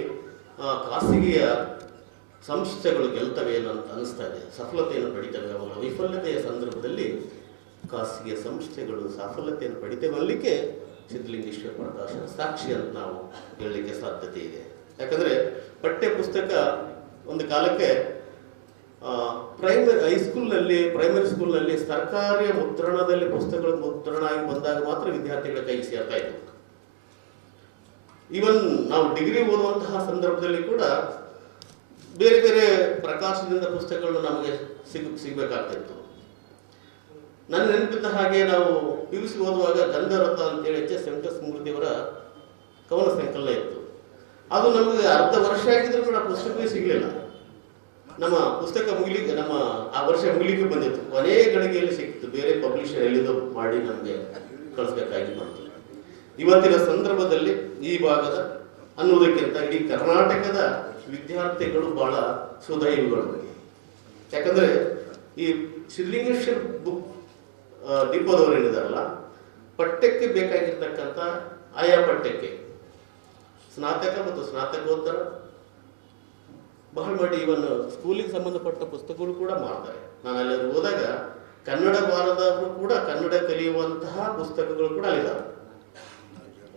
ಖಾಸಗಿಯ ಸಂಸ್ಥೆಗಳು ಗೆಲ್ತವೆ ಅಂತ ಅನಿಸ್ತಾ ಇದೆ, ಸಫಲತೆಯನ್ನು ಪಡಿತವೆ. ಅವರ ವೈಫಲ್ಯತೆಯ ಸಂದರ್ಭದಲ್ಲಿ ಖಾಸಗಿಯ ಸಂಸ್ಥೆಗಳು ಸಾಫಲ್ಯತೆಯನ್ನು ಪಡಿತವೆ ಅನ್ನಲಿಕ್ಕೆ ಸಿದ್ಧಲಿಂಗೇಶ್ವರ ಪ್ರಕಾಶ ಸಾಕ್ಷಿ ಅಂತ ನಾವು ಹೇಳಲಿಕ್ಕೆ ಸಾಧ್ಯತೆ ಇದೆ. ಯಾಕಂದರೆ ಪಠ್ಯ ಪುಸ್ತಕ ಒಂದು ಕಾಲಕ್ಕೆ ಪ್ರೈಮರಿ ಸ್ಕೂಲ್ನಲ್ಲಿ ಸರ್ಕಾರಿ ಮುದ್ರಣದಲ್ಲಿ ಪುಸ್ತಕಗಳು ಮುದ್ರಣ ಆಗಿ ಬಂದಾಗ ಮಾತ್ರ ವಿದ್ಯಾರ್ಥಿಗಳ ಕೈಗೆ ಸೇರ್ತಾ ಇತ್ತು. ಈವನ್ ನಾವು ಡಿಗ್ರಿ ಓದುವಂತಹ ಸಂದರ್ಭದಲ್ಲಿ ಕೂಡ ಬೇರೆ ಬೇರೆ ಪ್ರಕಾಶದಿಂದ ಪುಸ್ತಕಗಳು ನಮಗೆ ಸಿಗಬೇಕಾಗ್ತಿತ್ತು. ನನ್ನ ನೆನಪಿದ್ದ ಹಾಗೆ ನಾವು PUC ಓದುವಾಗ ಗಂಧರಥ ಅಂತೇಳಿ HS ವೆಂಕಟೇಶಮೂರ್ತಿಯವರ ಕವನ ಸಂಕಲನ ಇತ್ತು. ಅದು ನಮಗೆ ಅರ್ಧ ವರ್ಷ ಆಗಿದ್ರು ಕೂಡ ಪುಸ್ತಕವೇ ಸಿಗಲಿಲ್ಲ. ನಮ್ಮ ಪುಸ್ತಕ ಆ ವರ್ಷ ಮುಗಿಲಿಕ್ಕೆ ಬಂದಿತ್ತು, ಕೊನೆ ಗಳಿಗೆಯಲ್ಲಿ ಸಿಕ್ಕಿತ್ತು. ಬೇರೆ ಪಬ್ಲಿಷರ್ ಎಲ್ಲಿಂದ ಮಾಡಿ ನಮಗೆ ಕಳಿಸ್ಬೇಕಾಗಿ ಬಂತು. ಇವತ್ತಿನ ಸಂದರ್ಭದಲ್ಲಿ ಈ ಭಾಗದ ಅನ್ನೋದಕ್ಕಿಂತ ಇಡೀ ಕರ್ನಾಟಕದ ವಿದ್ಯಾರ್ಥಿಗಳು ಬಹಳ ಸುದೈವಿಗಳು. ಯಾಕಂದ್ರೆ ಈ ಸಿದ್ಧಲಿಂಗೇಶ್ವರ ಬುಕ್ ಡಿಪೋದವರು ಏನಿದಾರಲ್ಲ, ಪಠ್ಯಕ್ಕೆ ಬೇಕಾಗಿರ್ತಕ್ಕಂಥ ಆಯಾ ಪಠ್ಯಕ್ಕೆ ಸ್ನಾತಕ ಮತ್ತು ಸ್ನಾತಕೋತ್ತರ ಬಹಳ ಮಾಡಿ ಇವನ್ ಸ್ಕೂಲಿಗೆ ಸಂಬಂಧಪಟ್ಟ ಪುಸ್ತಕಗಳು ಕೂಡ ಮಾಡ್ತಾರೆ. ನಾನು ಅಲ್ಲಿ ಹೋದಾಗ ಕನ್ನಡ ಬಾರದವರು ಕೂಡ ಕನ್ನಡ ಕಲಿಯುವಂತಹ ಪುಸ್ತಕಗಳು ಕೂಡ ಅಲ್ಲಿದ್ದಾವೆ.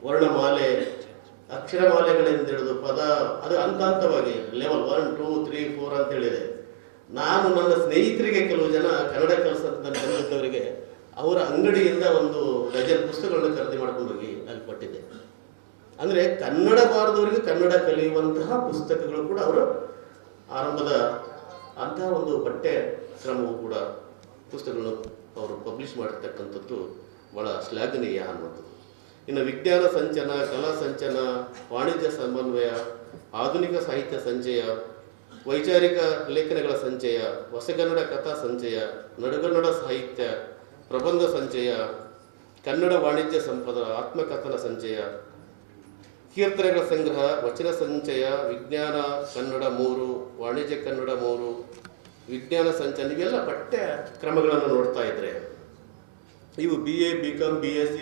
ವರ್ಣಮಾಲೆ, ಅಕ್ಷರಮಾಲೆಗಳಿಂದ ಹಿಡಿದು ಪದ, ಅದು ಹಂತವಾಗಿ ಲೆವೆಲ್ 1, 2, 3, 4 ಅಂತ ಹೇಳಿದೆ. ನಾನು ನನ್ನ ಸ್ನೇಹಿತರಿಗೆ ಕೆಲವು ಜನ ಕನ್ನಡ ಕಲಿಸಂತ ಬಂದಿದ್ದವರಿಗೆ ಅವರ ಅಂಗಡಿಯಿಂದ ಒಂದು ಡಜನ್ ಪುಸ್ತಕಗಳನ್ನು ಖರೀದಿ ಮಾಡ್ಕೊಂಡು ಹೋಗಿ ಅಲ್ಲಿ ಕೊಟ್ಟಿದ್ದೆ. ಅಂದರೆ ಕನ್ನಡ ಬಾರದವರಿಗೆ ಕನ್ನಡ ಕಲಿಯುವಂತಹ ಪುಸ್ತಕಗಳು ಕೂಡ ಅವರು ಆರಂಭದ ಅಂತಹ ಒಂದು ಪಠ್ಯ ಕ್ರಮವು ಕೂಡ ಪುಸ್ತಕಗಳನ್ನು ಅವರು ಪಬ್ಲಿಷ್ ಮಾಡಿರ್ತಕ್ಕಂಥದ್ದು ಬಹಳ ಶ್ಲಾಘನೀಯ ಅನ್ನುವಂಥದ್ದು. ಇನ್ನು ವಿಜ್ಞಾನ ಸಂಚನ, ಕಲಾ ಸಂಚನ, ವಾಣಿಜ್ಯ ಸಮನ್ವಯ, ಆಧುನಿಕ ಸಾಹಿತ್ಯ ಸಂಚಯ, ವೈಚಾರಿಕ ಲೇಖನಗಳ ಸಂಚಯ, ಹೊಸಗನ್ನಡ ಕಥಾ ಸಂಚಯ, ನಡುಗನ್ನಡ ಸಾಹಿತ್ಯ, ಪ್ರಬಂಧ ಸಂಚಯ, ಕನ್ನಡ ವಾಣಿಜ್ಯ ಸಂಪದ, ಆತ್ಮಕಥನ ಸಂಚಯ, ಕೀರ್ತನೆಗಳ ಸಂಗ್ರಹ, ವಚನ ಸಂಚಯ, ವಿಜ್ಞಾನ ಕನ್ನಡ 3, ವಾಣಿಜ್ಯ ಕನ್ನಡ 3, ವಿಜ್ಞಾನ ಸಂಚಯ, ಇವೆಲ್ಲ ಪಠ್ಯ ಕ್ರಮಗಳನ್ನು ನೋಡ್ತಾ ಇದ್ರೆ ಇವು BA, BCom, BSc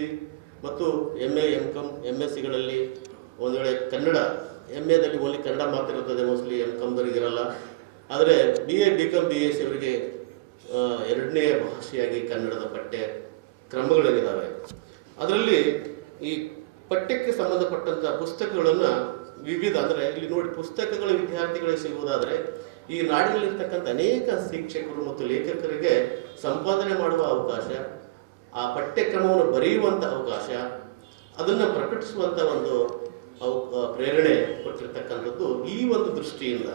ಮತ್ತು MA, MCom, MScಗಳಲ್ಲಿ ಒಂದು ವೇಳೆ ಕನ್ನಡ MAದಲ್ಲಿ ಓನ್ಲಿ ಕನ್ನಡ ಮಾತಿರುತ್ತದೆ, ಮೋಸ್ಟ್ಲಿ MComದವ್ರಿಗೆ ಇರಲ್ಲ. ಆದರೆ BA, BCom, BSc ಅವರಿಗೆ ಎರಡನೇ ಭಾಷೆಯಾಗಿ ಕನ್ನಡದ ಪಠ್ಯ ಕ್ರಮಗಳೇನಿದ್ದಾವೆ. ಅದರಲ್ಲಿ ಈ ಪಠ್ಯಕ್ಕೆ ಸಂಬಂಧಪಟ್ಟಂಥ ಪುಸ್ತಕಗಳನ್ನು ವಿವಿಧ, ಅಂದರೆ ಇಲ್ಲಿ ನೋಡಿ ಪುಸ್ತಕಗಳು ವಿದ್ಯಾರ್ಥಿಗಳಿಗೆ ಸಿಗುವುದಾದರೆ ಈ ನಾಡಿನಲ್ಲಿರ್ತಕ್ಕಂಥ ಅನೇಕ ಶಿಕ್ಷಕರು ಮತ್ತು ಲೇಖಕರಿಗೆ ಸಂಪಾದನೆ ಮಾಡುವ ಅವಕಾಶ, ಆ ಪಠ್ಯಕ್ರಮವನ್ನು ಬರೆಯುವಂಥ ಅವಕಾಶ, ಅದನ್ನು ಪ್ರಕಟಿಸುವಂಥ ಒಂದು ಪ್ರೇರಣೆ ಕೊಟ್ಟಿರ್ತಕ್ಕಂಥದ್ದು. ಈ ಒಂದು ದೃಷ್ಟಿಯಿಂದ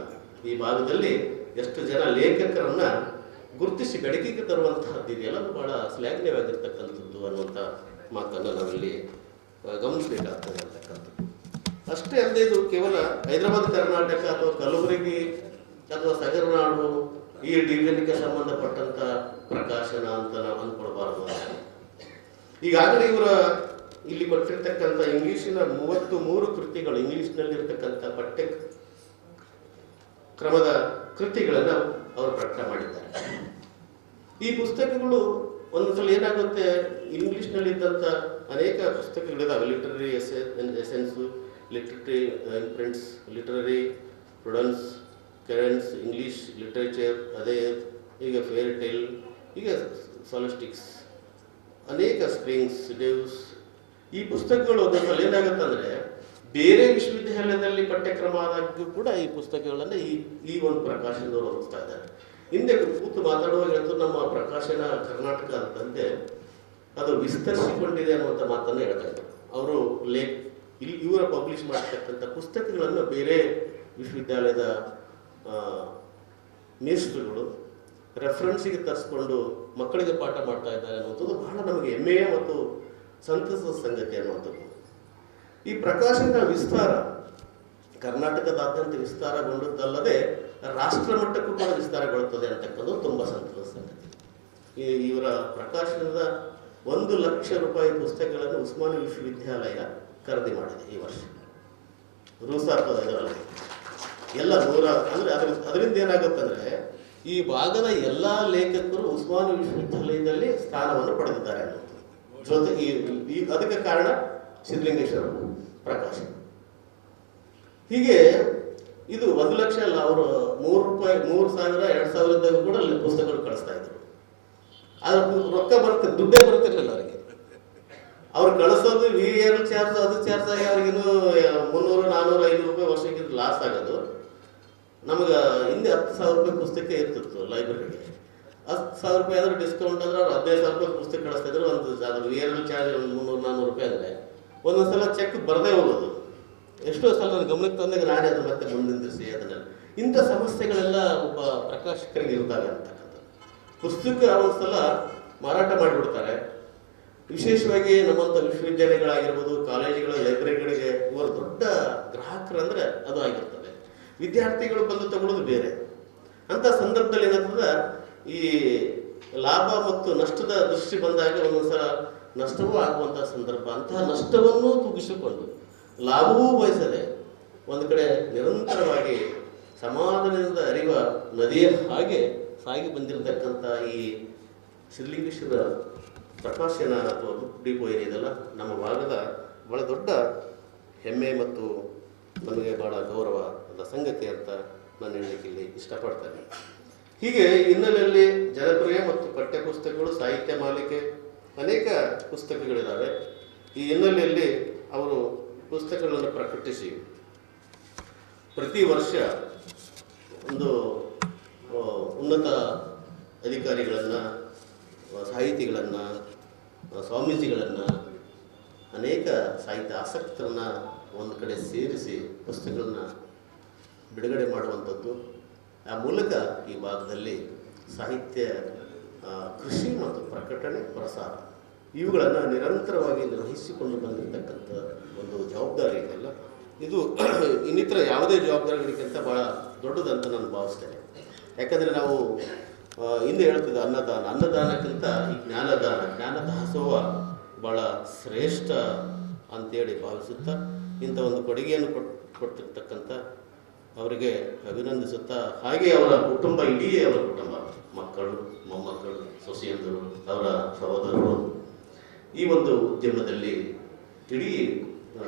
ಈ ಭಾಗದಲ್ಲಿ ಎಷ್ಟು ಜನ ಲೇಖಕರನ್ನ ಗುರುತಿಸಿ ಬೆಳಕಿಗೆ ತರುವಂತಹದ್ದು ಇದೆಯಲ್ಲ, ಅದು ಬಹಳ ಶ್ಲಾಘನೀಯವಾಗಿರ್ತಕ್ಕಂಥದ್ದು ಅನ್ನುವಂಥ ಮಾತನ್ನು ನಾವಿಲ್ಲಿ ಗಮನಿಸಬೇಕಾಗ್ತದೆ ಅಂತಕ್ಕಂಥದ್ದು. ಅಷ್ಟೇ ಅಲ್ಲದೆ ಇದು ಕೇವಲ ಹೈದರಾಬಾದ್ ಕರ್ನಾಟಕ ಅಥವಾ ಕಲಬುರಗಿ ಅಥವಾ ಸಗರನಾಡು ಈ ಡಿವಿಷನ್ಗೆ ಸಂಬಂಧಪಟ್ಟಂತ ಪ್ರಕಾಶನ ಅಂತ ನಾವು ಅಂದ್ಕೊಳ್ಬಾರದು. ಈಗಾಗಲೇ ಇವರ ಇಲ್ಲಿ ಕೊಟ್ಟಿರ್ತಕ್ಕಂಥ ಇಂಗ್ಲಿಷಿನ 33 ಕೃತಿಗಳು, ಇಂಗ್ಲಿಷ್ನಲ್ಲಿ ಇರ್ತಕ್ಕಂಥ ಪಠ್ಯ ಕ್ರಮದ ಕೃತಿಗಳನ್ನು ಅವರು ಪ್ರಕಟ ಮಾಡಿದ್ದಾರೆ. ಈ ಪುಸ್ತಕಗಳು ಒಂದೊಂದ್ಸಲ ಏನಾಗುತ್ತೆ, ಇಂಗ್ಲಿಷ್ನಲ್ಲಿ ಇದ್ದಂಥ ಅನೇಕ ಪುಸ್ತಕಗಳಿದಾವೆ, literary essence, literary imprints, literary prudence, currents, English literature, ಅದೇ ಈಗ ಫೇರ್ ಟೇಲ್, ಈಗ ಸಾಲಿಸ್ಟಿಕ್ಸ್, ಅನೇಕ ಸ್ಪ್ರಿಂಗ್ಸ್, ಡೇವ್ಸ್. ಈ ಪುಸ್ತಕಗಳು ಓದೋದ್ರಲ್ಲಿ ಏನಾಗುತ್ತೆ ಅಂದರೆ ಬೇರೆ ವಿಶ್ವವಿದ್ಯಾಲಯದಲ್ಲಿ ಪಠ್ಯಕ್ರಮ ಆದಾಗ್ಯೂ ಕೂಡ ಈ ಪುಸ್ತಕಗಳನ್ನು ಈ ಒಂದು ಪ್ರಕಾಶನದವರು ಓದಿಸ್ತಾ ಇದ್ದಾರೆ. ಹಿಂದೆ ಕೂತು ಮಾತಾಡುವಾಗ ಹೇಳ್ತು ನಮ್ಮ ಪ್ರಕಾಶನ ಕರ್ನಾಟಕ ಅಂತಂತೆ ಅದು ವಿಸ್ತರಿಸಿಕೊಂಡಿದೆ ಅನ್ನುವಂಥ ಮಾತನ್ನು ಹೇಳ್ತಾ ಇದ್ದಾರೆ. ಅವರು ಇವರ ಪಬ್ಲಿಷ್ ಮಾಡತಕ್ಕಂಥ ಪುಸ್ತಕಗಳನ್ನು ಬೇರೆ ವಿಶ್ವವಿದ್ಯಾಲಯದ ಮೇಸ್ಟ್ರುಗಳು ರೆಫರೆನ್ಸಿಗೆ ತರಿಸ್ಕೊಂಡು ಮಕ್ಕಳಿಗೆ ಪಾಠ ಮಾಡ್ತಾ ಇದ್ದಾರೆ ಅನ್ನುವಂಥದ್ದು ಬಹಳ ನಮಗೆ ಹೆಮ್ಮೆಯ ಮತ್ತು ಸಂತಸದ ಸಂಗತಿ ಅನ್ನುವಂಥದ್ದು. ಈ ಪ್ರಕಾಶನದ ವಿಸ್ತಾರ ಕರ್ನಾಟಕದಾದ್ಯಂತ ವಿಸ್ತಾರಗೊಂಡದ್ದಲ್ಲದೆ ರಾಷ್ಟ್ರ ಮಟ್ಟಕ್ಕೂ ಕೂಡ ವಿಸ್ತಾರಗೊಳ್ಳುತ್ತದೆ ಅಂತಕ್ಕಂಥದ್ದು ತುಂಬ ಸಂತಸದ ಸಂಗತಿ. ಇವರ ಪ್ರಕಾಶನದ 1,00,000 ರೂಪಾಯಿ ಪುಸ್ತಕಗಳನ್ನು ಉಸ್ಮಾನಿಯಾ ವಿಶ್ವವಿದ್ಯಾಲಯ ಖರೀದಿ ಮಾಡಿದೆ ಈ ವರ್ಷ. ರೂಸಾಪ್ ಇದರಲ್ಲಿ ಎಲ್ಲ 100 ಅಂದರೆ ಅದರಿಂದ ಏನಾಗುತ್ತಂದರೆ ಈ ಭಾಗದ ಎಲ್ಲ ಲೇಖಕರು ಉಸ್ಮಾನಿಯಾ ವಿಶ್ವವಿದ್ಯಾಲಯದಲ್ಲಿ ಸ್ಥಾನವನ್ನು ಪಡೆದಿದ್ದಾರೆ ಅನ್ನೋದು. ಜೊತೆಗೆ ಅದಕ್ಕೆ ಕಾರಣ ಸಿದ್ಧಲಿಂಗೇಶ್ವರ ಪ್ರಕಾಶನ. ಹೀಗೆ ಇದು 1 ಲಕ್ಷ ಅಲ್ಲ, ಅವರು ₹3, 3,000, 2,000 ಇದ್ದಾಗ ಕೂಡ ಅಲ್ಲಿ ಪುಸ್ತಕಗಳು ಕಳಿಸ್ತಾ ಇದ್ರು. ಆದ್ರೆ ರೊಕ್ಕ ದುಡ್ಡೇ ಬರ್ತಿರ್ಲಿಲ್ಲ ಅವರಿಗೆ. ಅವ್ರು ಕಳಿಸೋದು VAR ಚಾರ್ಜ್, ಅದು ಚಾರ್ಜ್ ಆಗಿ ಅವ್ರಿಗಿನ್ನೂ 300, 400, 500 ರೂಪಾಯಿ ವರ್ಷಕ್ಕೆ ಲಾಸ್ ಆಗೋದು. ನಮಗೆ ಹಿಂದೆ 10,000 ರೂಪಾಯಿ ಪುಸ್ತಕ ಇರ್ತಿತ್ತು ಲೈಬ್ರರಿಗೆ. 10,000 ರೂಪಾಯಿ ಆದ್ರೆ ಡಿಸ್ಕೌಂಟ್ ಅಂದ್ರೆ ಅವ್ರು 15,000 ರೂಪಾಯಿ ಪುಸ್ತಕ ಕಳಿಸ್ತಾ ಇದ್ರು. ಅದು VAR ಚಾರ್ಜ್ ಒಂದು 300, 400 ರೂಪಾಯಿ ಅಂದರೆ ಒಂದೊಂದ್ಸಲ ಚೆಕ್ ಬರದೇ ಹೋಗೋದು. ಎಷ್ಟೋ ಸಲ ನನ್ನ ಗಮನಕ್ಕೆ ತಂದಾಗ ನಾನೇ ಅದು ಮತ್ತೆ ಮುಂದಿರಿಸಿ ಅದನ್ನೆಲ್ಲ. ಇಂಥ ಸಮಸ್ಯೆಗಳೆಲ್ಲ ಒಬ್ಬ ಪ್ರಕಾಶಕರಿಗೆ ಇರ್ತವೆ ಅಂತಕ್ಕಂಥದ್ದು. ಪುಸ್ತಕ ಒಂದ್ಸಲ ಮಾರಾಟ ಮಾಡಿಬಿಡ್ತಾರೆ. ವಿಶೇಷವಾಗಿ ನಮ್ಮಂಥ ವಿಶ್ವವಿದ್ಯಾಲಯಗಳಾಗಿರ್ಬೋದು, ಕಾಲೇಜುಗಳ ಲೈಬ್ರರಿಗಳಿಗೆ ಇವರು ದೊಡ್ಡ ಗ್ರಾಹಕರಂದ್ರೆ ಅದು ಆಗಿರ್ತದೆ. ವಿದ್ಯಾರ್ಥಿಗಳು ಬಂದು ತಗೊಳ್ಳೋದು ಬೇರೆ. ಅಂಥ ಸಂದರ್ಭದಲ್ಲಿ ಏನಾಗ್ತದೆ, ಈ ಲಾಭ ಮತ್ತು ನಷ್ಟದ ದೃಷ್ಟಿ ಬಂದಾಗ ಒಂದೊಂದ್ಸಲ ನಷ್ಟವೂ ಆಗುವಂಥ ಸಂದರ್ಭ. ಅಂತಹ ನಷ್ಟವನ್ನೂ ತೂಗಿಸಿಕೊಂಡು ಲಾಭವೂ ಬಯಸದೆ ಒಂದು ಕಡೆ ನಿರಂತರವಾಗಿ ಸಮಾಧಾನದಿಂದ ಹರಿಯುವ ನದಿಯ ಹಾಗೆ ಸಾಗಿ ಬಂದಿರತಕ್ಕಂಥ ಈ ಸಿದ್ಧಲಿಂಗೇಶ್ವರ ಪ್ರಕಾಶನ ಅಥವಾ ಬುಕ್ ಡಿಪೋ ಏನಿದೆಲ್ಲ ನಮ್ಮ ಭಾಗದ ಬಹಳ ದೊಡ್ಡ ಹೆಮ್ಮೆ ಮತ್ತು ನಮಗೆ ಬಹಳ ಗೌರವದ ಸಂಗತಿ ಅಂತ ನಾನು ಹೇಳಲಿಕ್ಕೆ ಇಲ್ಲಿ ಇಷ್ಟಪಡ್ತೇನೆ. ಹೀಗೆ ಹಿನ್ನೆಲೆಯಲ್ಲಿ ಜನಪ್ರಿಯ ಮತ್ತು ಪಠ್ಯಪುಸ್ತಕಗಳು, ಸಾಹಿತ್ಯ ಮಾಲಿಕೆ, ಅನೇಕ ಪುಸ್ತಕಗಳಿದ್ದಾವೆ. ಈ ಹಿನ್ನೆಲೆಯಲ್ಲಿ ಅವರು ಪುಸ್ತಕಗಳನ್ನು ಪ್ರಕಟಿಸಿ ಪ್ರತಿ ವರ್ಷ ಒಂದು ಉನ್ನತ ಅಧಿಕಾರಿಗಳನ್ನು, ಸಾಹಿತಿಗಳನ್ನು, ಸ್ವಾಮೀಜಿಗಳನ್ನು, ಅನೇಕ ಸಾಹಿತ್ಯ ಆಸಕ್ತರನ್ನು ಒಂದು ಕಡೆ ಸೇರಿಸಿ ಪುಸ್ತಕಗಳನ್ನು ಬಿಡುಗಡೆ ಮಾಡುವಂಥದ್ದು. ಆ ಮೂಲಕ ಈ ಭಾಗದಲ್ಲಿ ಸಾಹಿತ್ಯ ಕೃಷಿ ಮತ್ತು ಪ್ರಕಟಣೆ, ಪ್ರಸಾರ ಇವುಗಳನ್ನು ನಿರಂತರವಾಗಿ ನಿರ್ವಹಿಸಿಕೊಂಡು ಬಂದಿರತಕ್ಕಂಥ ಒಂದು ಜವಾಬ್ದಾರಿ ಇದೆಲ್ಲ. ಇದು ಇನ್ನಿತರ ಯಾವುದೇ ಜವಾಬ್ದಾರಿಗಳಿಗಿಂತ ಭಾಳ ದೊಡ್ಡದಂತ ನಾನು ಭಾವಿಸ್ತೇನೆ. ಯಾಕಂದರೆ ನಾವು ಹಿಂದೆ ಹೇಳ್ತಿದ್ದೆ ಅನ್ನದಾನಕ್ಕಿಂತ ಈ ಜ್ಞಾನ ದಾಸೋಹ ಭಾಳ ಶ್ರೇಷ್ಠ ಅಂತೇಳಿ ಭಾವಿಸುತ್ತಾ ಇಂಥ ಒಂದು ಕೊಡುಗೆಯನ್ನು ಕೊಟ್ಟಿರ್ತಕ್ಕಂಥ ಅವರಿಗೆ ಅಭಿನಂದಿಸುತ್ತಾ, ಹಾಗೆ ಅವರ ಕುಟುಂಬ, ಇಡೀ ಅವರ ಕುಟುಂಬ, ಮಕ್ಕಳು, ಮೊಮ್ಮಕ್ಕಳು, ಸೊಸೆಯಂದರು, ಅವರ ಸಹೋದರರು ಈ ಒಂದು ಉದ್ಯಮದಲ್ಲಿ ಇಡೀ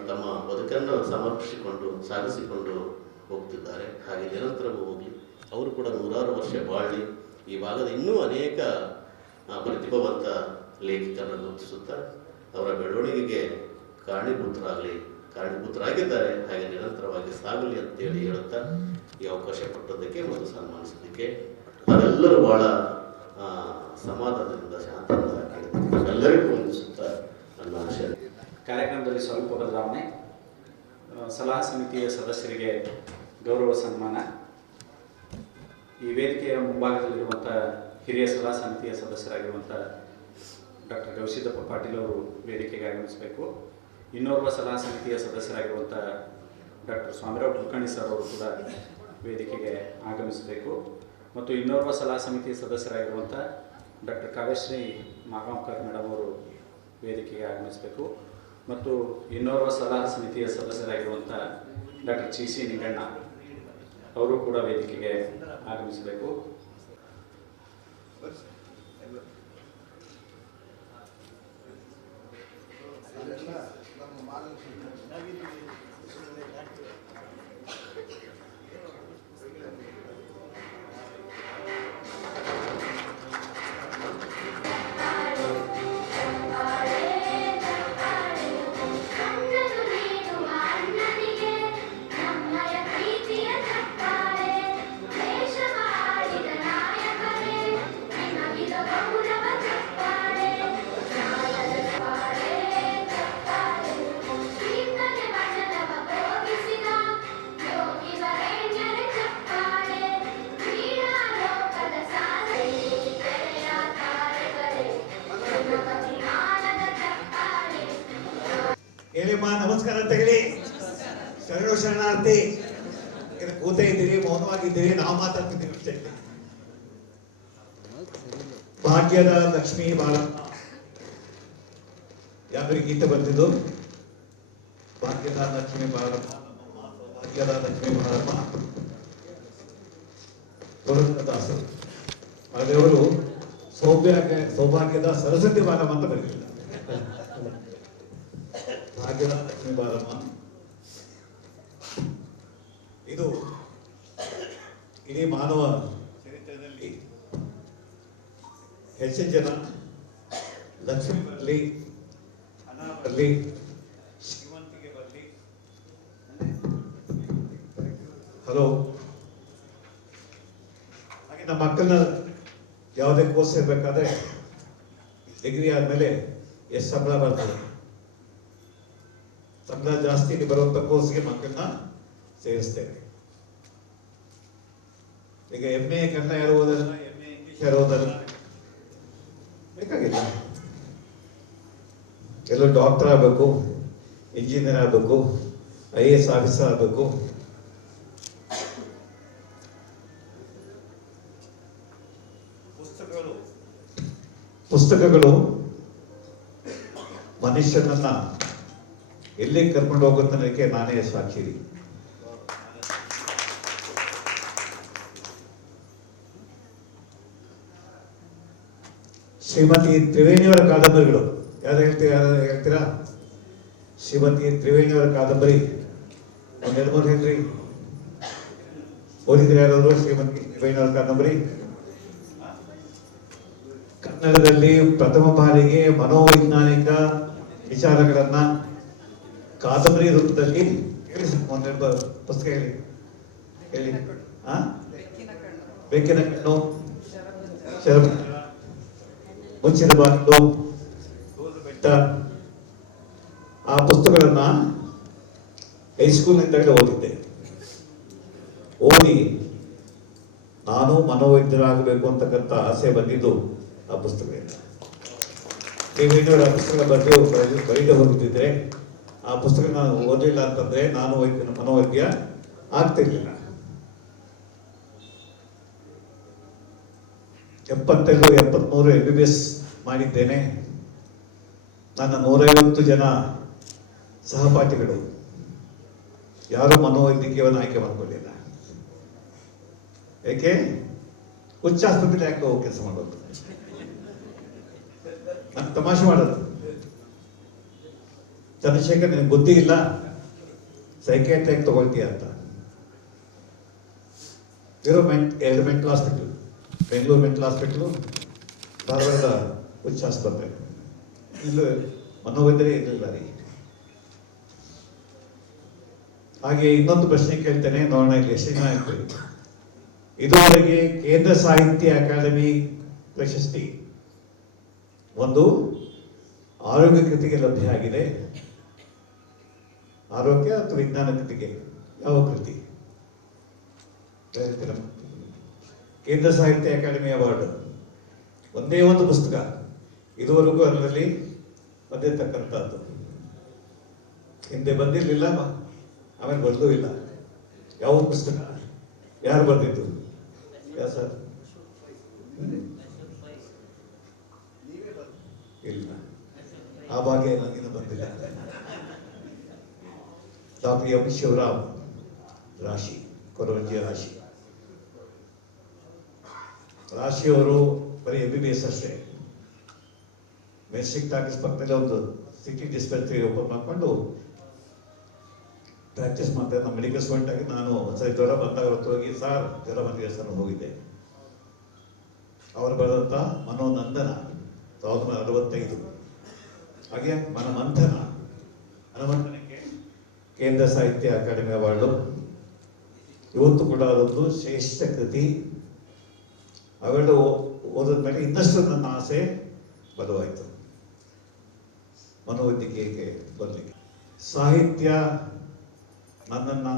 ತಮ್ಮ ಬದುಕನ್ನು ಸಮರ್ಪಿಸಿಕೊಂಡು ಸಾಗಿಸಿಕೊಂಡು ಹೋಗ್ತಿದ್ದಾರೆ. ಹಾಗೆ ನಿರಂತರವೂ ಹೋಗಲಿ. ಅವರು ಕೂಡ 100 ವರ್ಷ ಬಾಳಿ ಈ ಭಾಗದ ಇನ್ನೂ ಅನೇಕ ಪ್ರತಿಭಾವಂತ ಲೇಖಕರನ್ನು ಗುರುತಿಸುತ್ತಾ ಅವರ ಬೆಳವಣಿಗೆಗೆ ಕಾರಣೀಭೂತರಾಗಿದ್ದಾರೆ. ಹಾಗೆ ನಿರಂತರವಾಗಿ ಸಾಗಲಿ ಅಂತೇಳಿ ಹೇಳುತ್ತಾ ಈ ಅವಕಾಶ ಕೊಟ್ಟದ್ದಕ್ಕೆ ಮತ್ತು ಸನ್ಮಾನಿಸೋದಕ್ಕೆ ನಾವೆಲ್ಲರೂ ಬಹಳ ಸಮಾಧಾನದಿಂದ, ಶಾಂತದಿಂದ ಎಲ್ಲರಿಗೂ ವಂದಿಸುತ್ತಾ ನನ್ನ ಆಶಯ. ಕಾರ್ಯಕ್ರಮದಲ್ಲಿ ಸ್ವಲ್ಪ ಬದಲಾವಣೆ. ಸಲಹಾ ಸಮಿತಿಯ ಸದಸ್ಯರಿಗೆ ಗೌರವ ಸನ್ಮಾನ. ಈ ವೇದಿಕೆಯ ಮುಂಭಾಗದಲ್ಲಿರುವಂಥ ಹಿರಿಯ ಸಲಹಾ ಸಮಿತಿಯ ಸದಸ್ಯರಾಗಿರುವಂಥ ಡಾಕ್ಟರ್ ಗವಿಸಿದ್ದಪ್ಪ ಪಾಟೀಲ್ ಅವರು ವೇದಿಕೆಗೆ ಆಗಮಿಸಬೇಕು. ಇನ್ನೋರ್ವ ಸಲಹಾ ಸಮಿತಿಯ ಸದಸ್ಯರಾಗಿರುವಂಥ ಡಾಕ್ಟರ್ ಸ್ವಾಮಿರಾವ್ ಕುಲಕರ್ಣಿ ಸರ್ ಅವರು ಕೂಡ ವೇದಿಕೆಗೆ ಆಗಮಿಸಬೇಕು. ಮತ್ತು ಇನ್ನೋರ್ವ ಸಲಹಾ ಸಮಿತಿಯ ಸದಸ್ಯರಾಗಿರುವಂಥ ಡಾಕ್ಟರ್ ಕಾವ್ಯಶ್ರೀ ಮಾಗಾಂವ್ಕರ್ ಮೇಡಮ್ ಅವರು ವೇದಿಕೆಗೆ ಆಗಮಿಸಬೇಕು. ಮತ್ತು ಇನ್ನೋರ್ವ ಸಲಹಾ ಸಮಿತಿಯ ಸದಸ್ಯರಾಗಿರುವಂಥ ಡಾಕ್ಟರ್ CC ನಿಂಗಣ್ಣ ಅವರು ಕೂಡ ವೇದಿಕೆಗೆ ಆಗಮಿಸಬೇಕು. ಅಂತ ಹೇಳಿ ಶರಣು ಶರಣಾರ್ಥಿ. ಕೂತೇ ಇದ್ದೀರಿ, ಮೌನವಾಗಿದ್ದೀರಿ, ನಾವು ಮಾತಾಡ್ತಿದ್ದೀವಿ ಅಷ್ಟೇ. ಭಾಗ್ಯದ ಲಕ್ಷ್ಮೀ ಬಾರಮ್ಮ, ಯಾವ್ದು ಗೀತೆ ಬಂದಿದ್ದು? ಭಾಗ್ಯದ ಲಕ್ಷ್ಮೀ ಬಾರಮ್ಮ, ಭಾಗ್ಯದ ಲಕ್ಷ್ಮೀ ಬಾರಮ್ಮ, ಪುರಂದರದಾಸರು. ದೇವರು ಸೌಭಾಗ್ಯದ ಸರಸ್ವತಿ ಬಾರಮ್ಮ ಅಂತ ಬರಲಿಲ್ಲ. ಭಾಗ್ಯದ ಲಕ್ಷ್ಮೀ ಬಾರಮ್ಮ. ಇದು ಇಡೀ ಮಾನವ ಚರಿತ್ರೆಯಲ್ಲಿ ಹೆಚ್ಚಿನ ಜನ ಲಕ್ಷ್ಮಿ ಬರಲಿ, ಹಣ ಬರಲಿ, ಶ್ರೀಮಂತಿಗೆ ಬರಲಿ. ಹಲೋ, ಹಾಗೆ ನಮ್ಮ ಮಕ್ಕಳನ್ನ ಯಾವುದೇ ಕೋರ್ಸ್ ಇರಬೇಕಾದ್ರೆ ಡಿಗ್ರಿ ಆದಮೇಲೆ ಎಷ್ಟು ಸಂಬಳ ಬರ್ತದೆ, ಸಂಬಳ ಜಾಸ್ತಿ ಬರುವಂಥ ಕೋರ್ಸ್ಗೆ ಮಕ್ಕಳನ್ನ ಸೇರಿಸ್ತೇವೆ. ಈಗ MA ಕನ್ನಡ ಯಾರು ಓದಲ್ಲ, MA ಇಂಗ್ಲಿಷ್ ಯಾರು ಓದಲ್ಲ, ಬೇಕಾಗಿಲ್ಲ. ಎಲ್ಲರೂ ಡಾಕ್ಟರ್ ಆಗಬೇಕು, ಇಂಜಿನಿಯರ್ ಆಗಬೇಕು, IAS ಆಫೀಸರ್ ಆಗಬೇಕು. ಪುಸ್ತಕಗಳು ಮನುಷ್ಯನನ್ನ ಎಲ್ಲಿ ಕರ್ಕೊಂಡು ಹೋಗುತ್ತನ್ನೋಕ್ಕೆ ನಾನೇ ಸಾಕ್ಷಿ. ಶ್ರೀಮತಿ ತ್ರಿವೇಣಿಯವರ ಕಾದಂಬರಿಗಳು ಯಾರು ಹೇಳ್ತೀರಾ? ಶ್ರೀಮತಿ ತ್ರಿವೇಣಿಯವರ ಕಾದಂಬರಿ ಒಂದೆರಡು ಮೂರು ಹೇಳ್ರಿ. ಓದಿದ್ರೆ ಯಾರಾದ್ರು ಶ್ರೀಮತಿ ತ್ರಿವೇಣಿಯವರ ಕಾದಂಬರಿ? ಕನ್ನಡದಲ್ಲಿ ಪ್ರಥಮ ಬಾರಿಗೆ ಮನೋವೈಜ್ಞಾನಿಕ ವಿಚಾರಗಳನ್ನ ಕಾದಂಬರಿ ರೂಪದಲ್ಲಿ ಹೇಳಿ. ಒಂದೆರಡು ಪುಸ್ತಕ ಹೇಳಿ ಹೇಳಿ. ಬೆಕ್ಕಿನ ಕಣ್ಣು, ಮುಚ್ಚಿದ ಬಾಗಿಲು, ಬೆಟ್ಟ. ಆ ಪುಸ್ತಕಗಳನ್ನ ಹೈಸ್ಕೂಲ್ನಿಂದಲೇ ಓದಿದ್ದೆ. ಓದಿ ನಾನು ಮನೋವೈದ್ಯರಾಗಬೇಕು ಅಂತಕ್ಕಂಥ ಆಸೆ ಬಂದಿದ್ದು ಆ ಪುಸ್ತಕದಿಂದ. ತ್ರಿವೇಣಿಯವರ ಪುಸ್ತಕ ಬರೀದೆ ಹೋಗುತ್ತಿದ್ರೆ ಆ ಪುಸ್ತಕ ನಾನು ಓದಲಿಲ್ಲ ಅಂತಂದ್ರೆ ನಾನು ಮನೋವೈದ್ಯ ಆಗ್ತಿರ್ಲಿಲ್ಲ. 72, 73 MBBS ಮಾಡಿದ್ದೇನೆ. ನನ್ನ 150 ಜನ ಸಹಪಾಠಿಗಳು ಯಾರೂ ಮನೋವೈದ್ಯಕೀಯವನ್ನು ಆಯ್ಕೆ ಮಾಡ್ಕೊಳ್ಳಿಲ್ಲ. ಏಕೆ? ಹುಚ್ಚ ಆಸ್ಪತ್ರೆ ಯಾಕೆ ಹೋಗಿ ಕೆಲಸ ಮಾಡೋದು? ನಾನು ತಮಾಷೆ ಮಾಡೋದು. ಚಂದ್ರಶೇಖರ್, ನಿನಗೆ ಬುದ್ಧಿ ಇಲ್ಲ, ಸೈಕ್ಯಾಟ್ರಿಯಾಗಿ ತಗೊಳ್ತೀಯ ಅಂತ. ಇರೋ 2 mental hospital, Bengaluru mental hospital, ಧಾರವಾಡದ ಹುಚ್ಚ ಆಸ್ಪತ್ರೆ. ಇಲ್ಲೂ ಮನೋವೈದ್ಯರೇ ಇರಲಿಲ್ಲ ರೀ. ಹಾಗೆ ಇನ್ನೊಂದು ಪ್ರಶ್ನೆ ಕೇಳ್ತೇನೆ, ನೋಡೋಣ ಇಲ್ಲಿ ಎಷ್ಟು ಜನ ಆಯ್ತು. ಇದುವರೆಗೆ ಕೇಂದ್ರ ಸಾಹಿತ್ಯ ಅಕಾಡೆಮಿ ಪ್ರಶಸ್ತಿ ಒಂದು ಆರೋಗ್ಯ ಕೃತಿಗೆ ಲಭ್ಯ ಆಗಿದೆ. ಆರೋಗ್ಯ ಅಥವಾ ವಿಜ್ಞಾನ ಕೃತಿಗೆ ಯಾವ ಕೃತಿ? ಕೇಂದ್ರ ಸಾಹಿತ್ಯ ಅಕಾಡೆಮಿ ಅವಾರ್ಡ್ ಒಂದೇ ಒಂದು ಪುಸ್ತಕ ಇದುವರೆಗೂ ಅದರಲ್ಲಿ ಬಂದಿರತಕ್ಕಂಥದ್ದು. ಹಿಂದೆ ಬಂದಿರಲಿಲ್ಲ, ಆಮೇಲೆ ಬರೆದೂ ಇಲ್ಲ. ಯಾವ ಪುಸ್ತಕ? ಯಾರು ಬರೆದಿದ್ದು? ಯಾ ಸರ್? ಇಲ್ಲ, ಆ ಭಾಗ್ಯ ನನಗಿನ್ನೂ ಬಂದಿಲ್ಲ. ಡಾಕ್ಟರ್ ಎಂ ಶಿವರಾಮ್, ರಾಶಿ, ಕೊರವಂಜಿಯ ರಾಶಿಯವರು ಬರೀ MBBS ಅಷ್ಟೇ. ಮೆಸ್ಟಿಕ್ ಟಾಕೀಸ್ ಪಕ್ಕದಲ್ಲಿ ಒಂದು ಸಿಟಿ ಡಿಸ್ಪೆನ್ಸರಿ ಓಪನ್ ಮಾಡ್ಕೊಂಡು ಪ್ರಾಕ್ಟೀಸ್ ಮಾಡ್ತಾರೆ. ನಮ್ಮ ಮೆಡಿಕಲ್ ಸ್ಟೂಡೆಂಟ್ ಆಗಿ ನಾನು ಒಂದ್ಸರಿ ಜ್ವರ ಬಂದಾಗ ಹೋಗಿ, ಸಾರ್ ಜ್ವರ ಬಂದಿದೆ ಸರ್ ಹೋಗಿದ್ದೆ. ಅವರು ಬರೆದಂಥ ಮನೋನಂದನ 1965. ಹಾಗೆ ಮನಮಂಥನ, ಹನುಮಂತನಿಗೆ ಕೇಂದ್ರ ಸಾಹಿತ್ಯ ಅಕಾಡೆಮಿ ಅವಾರ್ಡು. ಇವತ್ತು ಕೂಡ ಅದೊಂದು ಶ್ರೇಷ್ಠ ಕೃತಿ. ಅವೆರಡು ಓದಿದ ಮೇಲೆ ಇನ್ನಷ್ಟು ನನ್ನ ಆಸೆ ಬಲವಾಯಿತು ಮನೋವೈದ್ಯಕೀಯಕ್ಕೆ ಬರಲಿಕ್ಕೆ. ಸಾಹಿತ್ಯ ನನ್ನನ್ನು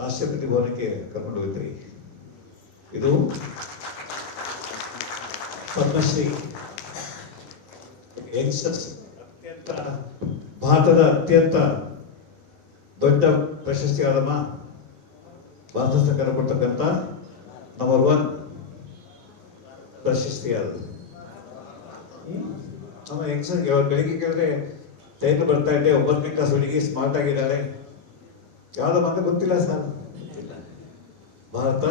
ರಾಷ್ಟ್ರಪತಿ ಭವನಕ್ಕೆ ಕರ್ಕೊಂಡು ಹೋಗ್ತೀರಿ. ಇದು ಪದ್ಮಶ್ರೀ ಯಂಗ್ಸ್ಟರ್ಸ್ ಅತ್ಯಂತ ಭಾರತದ ಅತ್ಯಂತ ದೊಡ್ಡ ಪ್ರಶಸ್ತಿಯಾದಮ್ಮ ಭಾರತ ಸರ್ಕಾರ ಕೊಡ್ತಕ್ಕಂಥ ನಂಬರ್ 1 ಪ್ರಶಸ್ತಿಯಾದ ನಮ್ಮ ಹೆಂಗಸರಿಗೆ ಬೆಳಿಗ್ಗೆ ಕೇಳಿದ್ರೆ ಟೈಮ್ ಬರ್ತಾ ಇದ್ದೆ 9ನೇ ಕ್ಲಾಸ್ ಹುಡುಗಿ ಸ್ಮಾರ್ಟ್ ಆಗಿದ್ದಾಳೆ, ಯಾವ್ದು ಮತ್ತೆ ಗೊತ್ತಿಲ್ಲ ಸರ್, ಗೊತ್ತಿಲ್ಲ. ಭಾರತ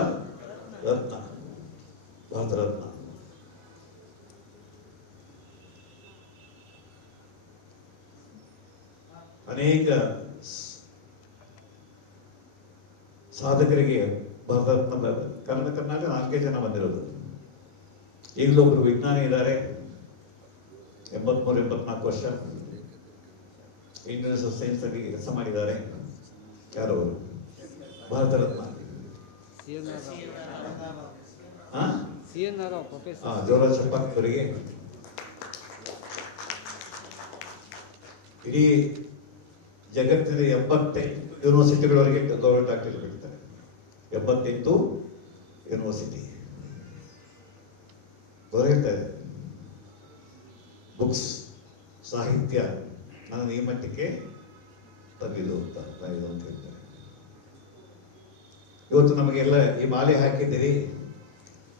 ರತ್ನ, ಭಾರತ ರತ್ನ. ಅನೇಕ ಸಾಧಕರಿಗೆ ಭಾರತ ರತ್ನ ಕರ್ನಾಟಕ 4 ಜನ ಬಂದಿರೋದು. ಈಗಲೂ ಒಬ್ಬರು ವಿಜ್ಞಾನಿ ಇದ್ದಾರೆ, 83-84 ವರ್ಷ, ಇಂಡಿಯನ್ ಸೈನ್ಸ್ ಅಲ್ಲಿ ಕೆಲಸ ಮಾಡಿದ್ದಾರೆ. ಯಾರು ಅವರು? ಭಾರತ ರತ್ನ. ಜೋರ ಚಪ್ಪಾಕರಿಗೆ ಇಡೀ ಜಗತ್ತಿನ 78 ಯೂನಿವರ್ಸಿಟಿಗಳವರೆಗೆ ಗೌರವ ಡಾಕ್ಟರೇಟ್ ಕೊಡ್ತಾರೆ. 78 ಯೂನಿವರ್ಸಿಟಿ ಹೇಳ್ತಾರೆ. ಬುಕ್ಸ್, ಸಾಹಿತ್ಯ ನನ್ನ ಈ ಮಟ್ಟಕ್ಕೆ ತಂದಿದ್ದು ಅಂತ ಹೇಳ್ತಾರೆ. ಇವತ್ತು ನಮಗೆಲ್ಲ ಈ ಮಾಲೆ ಹಾಕಿದ್ದೀರಿ,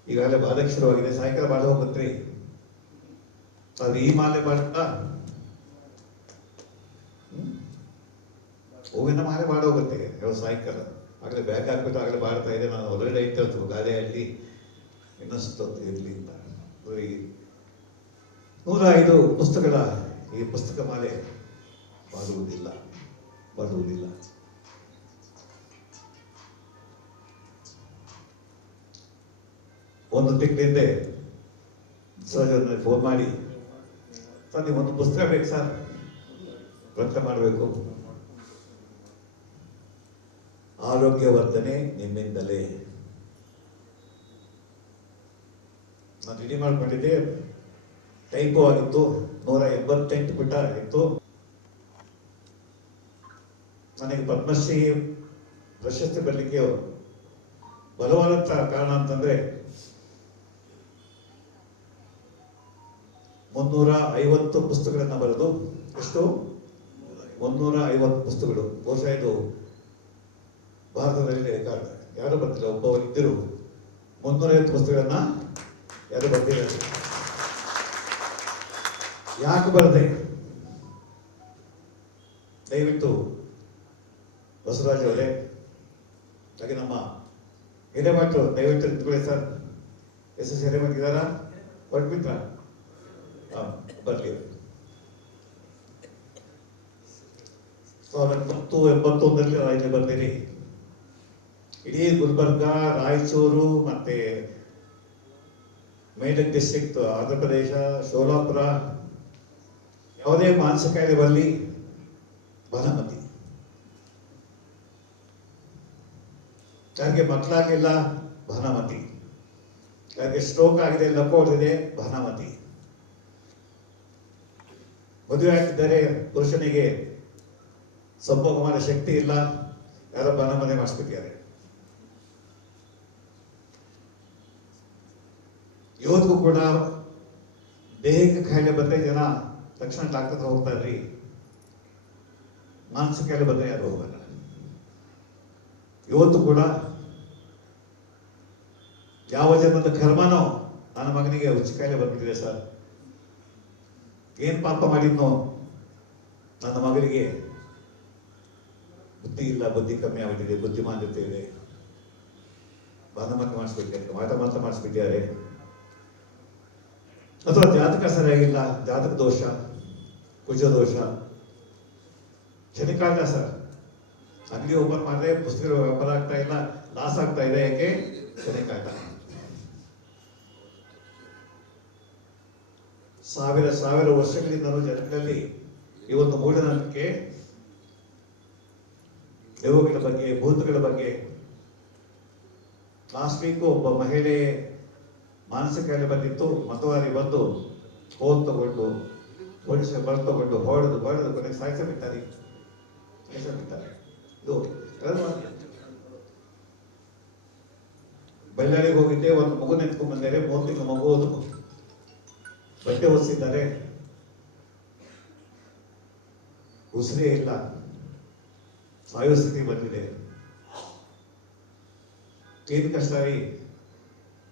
ಈಗಾಗಲೇ ಬಾಧಕ್ಷರವಾಗಿದೆ, ಸಾಯಂಕಾಲ ಬಾಳ ಹೋಗುತ್ತೀರಿ. ಅದು ಈ ಮಾಲೆ ಬಾಳ್ತಾ ಹೂವಿನ ಮಾಲೆ ಬಾಡ ಹೋಗುತ್ತೆ ಸಾಯಂಕಾಲ. ಆಗಲೇ ಬ್ಯಾಗ್ ಹಾಕ್ಬಿಟ್ಟು ಆಗಲೇ ಬಾಡ್ತಾ ಇದೆ, ನಾನು ಹೊರಗಡೆ ಇಟ್ಟು ಗಾದೆಯಲ್ಲಿ ಇನ್ನಷ್ಟು ಇರಲಿ ಅಂತ. 105 ಪುಸ್ತಕಗಳ ಈ ಪುಸ್ತಕ ಮಾಲೆ ಬಾಡುವುದಿಲ್ಲ. ಒಂದು ತಿಂಗಳಿಂದ ಸರ್ ಫೋನ್ ಮಾಡಿ, ಸರ್ ನೀವು ಒಂದು ಪುಸ್ತಕ ಬೇಕು ಸರ್, ವ್ಯಕ್ತ ಮಾಡಬೇಕು, ಆರೋಗ್ಯವರ್ಧನೆ ನಿಮ್ಮಿಂದಲೇ. ನಾನು ರೆಡಿ ಮಾಡ್ಕೊಂಡಿದ್ದೆ, ಟೈಪು ಆಗಿತ್ತು, 188 ಪುಟ ಇತ್ತು. ನನಗೆ ಪದ್ಮಶ್ರೀ ಪ್ರಶಸ್ತಿ ಬರಲಿಕ್ಕೆ ಬಲವಾದಂತ ಕಾರಣ ಅಂತಂದ್ರೆ 350 ಪುಸ್ತಕಗಳನ್ನ ಬರೆದು, ಎಷ್ಟು 350 ಪುಸ್ತಕಗಳು. ಬಹುಶಃ ಇದು ಭಾರತದಲ್ಲಿ ಯಾರು ಬರ್ತಿಲ್ಲ, ಒಬ್ಬ ಇದ್ದರು 350 ಪುಸ್ತಕಗಳನ್ನ ಯಾರು ಬರ್ತಿಲ್ಲ. ಯಾಕೆ ಬರದೆ? ದಯವಿಟ್ಟು ಬಸವರಾಜ್ ಅವರೇ, ಹಾಗೆ ನಮ್ಮ ಹಿರೇಮಠರು ದಯವಿಟ್ಟು ನಿಂತ್ಕೊಳ್ಳಿ ಸರ್. ಎಸ್ ಹಿರೇಮಠ ಇದ್ದಾರಾ? ಹೊರಟ್ಬಿಟ್ರ? ಬರಲಿ. 1981 ನಾನು ಇಲ್ಲಿ ಬಂದಿರಿ. ಇಡೀ ಗುಲ್ಬರ್ಗ, ರಾಯಚೂರು ಮತ್ತೆ ಮೇಡಕ್ ಡಿಸ್ಟ್ರಿಕ್ಟ್, ಆಂಧ್ರ ಪ್ರದೇಶ, ಶೋಲಾಪುರ, ಯಾವುದೇ ಮಾನಸಿಕ ಕಾಯಿಲೆ ಬರಲಿ ಭಾನುಮತಿ. ಯಾರಿಗೆ ಮಕ್ಕಳಾಗಿಲ್ಲ ಭಾನುಮತಿ, ಯಾರಿಗೆ ಸ್ಟ್ರೋಕ್ ಆಗಿದೆ, ಲಕೋಟಿದೆ ಭಾನುಮತಿ, ಮದುವೆ ಆಗ್ತಿದ್ದಾರೆ ಪುರುಷನಿಗೆ ಸಂಭೋಗ ಮಾಡೋ ಶಕ್ತಿ ಇಲ್ಲ, ಯಾರೋ ಭಾನುಮತಿ ಮಾಡಿಸ್ಬಿಟ್ಟಿದ್ದಾರೆ. ಇವತ್ತಿಗೂ ಕೂಡ ದೇಹಕ್ಕೆ ಕಾಯಿಲೆ ಬಂದ್ರೆ ಜನ ತಕ್ಷಣ ಡಾಕ್ಟರ್ ಹತ್ರ ಹೋಗ್ತಾ ಇದ್ರಿ, ಮಾನಸಿಕ ಕಾಯಿಲೆ ಬಂದ್ರೆ ಯಾರು ಹೋಗಲ್ಲ. ಇವತ್ತು ಕೂಡ ಯಾವ ಜನ್ಮದ ಕರ್ಮನೋ ನನ್ನ ಮಗನಿಗೆ ಹುಚ್ಚ ಕಾಯಿಲೆ ಬಂದ್ಬಿಟ್ಟಿದೆ ಸರ್, ಏನ್ ಪಾಪ ಮಾಡಿದ್ನೋ ನನ್ನ ಮಗನಿಗೆ ಬುದ್ಧಿ ಇಲ್ಲ, ಬುದ್ಧಿ ಕಮ್ಮಿ ಆಗ್ಬಿಟ್ಟಿದೆ, ಬುದ್ಧಿಮಾನ್ಯತೆ ಇದೆ, ಭಾನುಮತಿ ಮಾಡಿಸ್ಬಿಟ್ಟಿದ್ದಾರೆ, ಮಾಟ ಮಾಡಿಸ್ಬಿಟ್ಟಿದ್ದಾರೆ. ಅಥವಾ ಜಾತಕ ಸರಿಯಾಗಿಲ್ಲ, ಜಾತಕ ದೋಷ, ಕುಜ ದೋಷ, ಶನಿಕಾಟ ಸರ್. ಅಂಗಡಿ ಓಪನ್ ಮಾಡಿದ್ರೆ ಪುಸ್ತಕಗಳು ವ್ಯಾಪಾರ ಆಗ್ತಾ ಇಲ್ಲ, ಲಾಸ್ ಆಗ್ತಾ ಇದೆ. ಯಾಕೆ? ಶನಿಕಾಟ. ಸಾವಿರ ವರ್ಷಗಳಿಂದಲೂ ಜನಗಳಲ್ಲಿ ಈ ಒಂದು ಮೂಢನಂಬಿಕೆ, ದೆವ್ವಗಳ ಬಗ್ಗೆ, ಭೂತಗಳ ಬಗ್ಗೆ. ಲಾಸ್ಟ್ ವೀಕ್ ಒಬ್ಬ ಮಹಿಳೆ ಮಾನಸಿಕ ಕಾಯಿಲೆ ಬಂದಿತ್ತು, ಮತವಾರಿ ಬಂದು ಫೋನ್ ತಗೊಂಡು ಪೊಲೀಸರು ಬರ್ ತಗೊಂಡು ಹೊಡೆದು ಕೊನೆಗೆ ಸಾಯಿಸಬಿಟ್ಟಾರೆ. ಇದು ಬಳ್ಳಾರಿಗೆ ಹೋಗಿದ್ದೆ, ಒಂದು ಮಗು ನೆತ್ಕೊಂಡ್ ಬಂದರೆ, 3 ತಿಂಗಳ ಮಗು, ಬಟ್ಟೆ ಹೊಸಿದ್ದಾರೆ. ಉಸಿರೇ ಇಲ್ಲ, ಸಾಯೋ ಸ್ಥಿತಿ ಬಂದಿದೆ. ಏನು ಕಷ್ಟ ರೀ,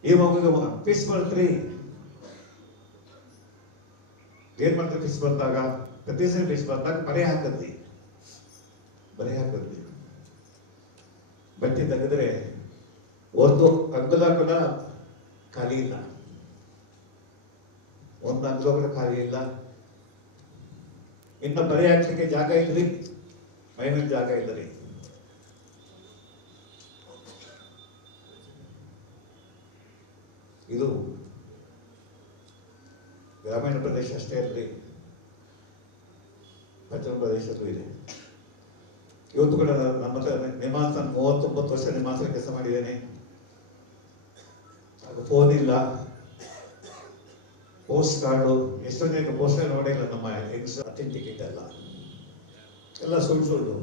ಈ ಮಗುಗೆ ಫಿಕ್ಸ್ ಬರ್ತ್ರಿ. ಏನ್ ಮಾಡ್ತಾರೆ ಫಿಕ್ಸ್ ಬಂದಾಗ? ಪ್ರತಿ ಸಲ ಫಿಕ್ಸ್ ಬಂದಾಗ ಬರೆ ಹಾಕತ್ತಿ, ಬಟ್ಟೆ ತೆಗೆದ್ರೆ ಒಂದು ಅಂಗಲ ಕೂಡ ಖಾಲಿ ಇಲ್ಲ, ಒಂದು ಅಂಗಲ ಕೂಡ ಖಾಲಿ ಇಲ್ಲ. ಇನ್ನು ಬರೆ ಹಾಕ್ಲಿಕ್ಕೆ ಜಾಗ ಇದ್ರಿ, ಮೈ ಮೇಲೆ ಜಾಗ ಇಲ್ಲರಿ. ಇದು ಗ್ರಾಮೀಣ ಪ್ರದೇಶ ಅಷ್ಟೇ ಅಲ್ರಿ, ಪಟ್ಟಣ ಪ್ರದೇಶದಲ್ಲೂ ಇದೆ. ಇವತ್ತು ಕೂಡ ನಮ್ಮ ನಿವಾಸ 39 ವರ್ಷ ನಿವಾಸ ಕೆಲಸ ಮಾಡಿದ್ದೇನೆ. ಫೋನ್ ಇಲ್ಲ, ಪೋಸ್ಟ್ ಕಾರ್ಡು, ಎಷ್ಟೋ ಜನಕ್ಕೆ ಪೋಸ್ಟ್ ಕಾರ್ಡ್ ನೋಡಿಲ್ಲ. ನಮ್ಮ ಅಥೆಂಟಿಕೇಟ್ ಎಲ್ಲ ಸುಳ್ಳು.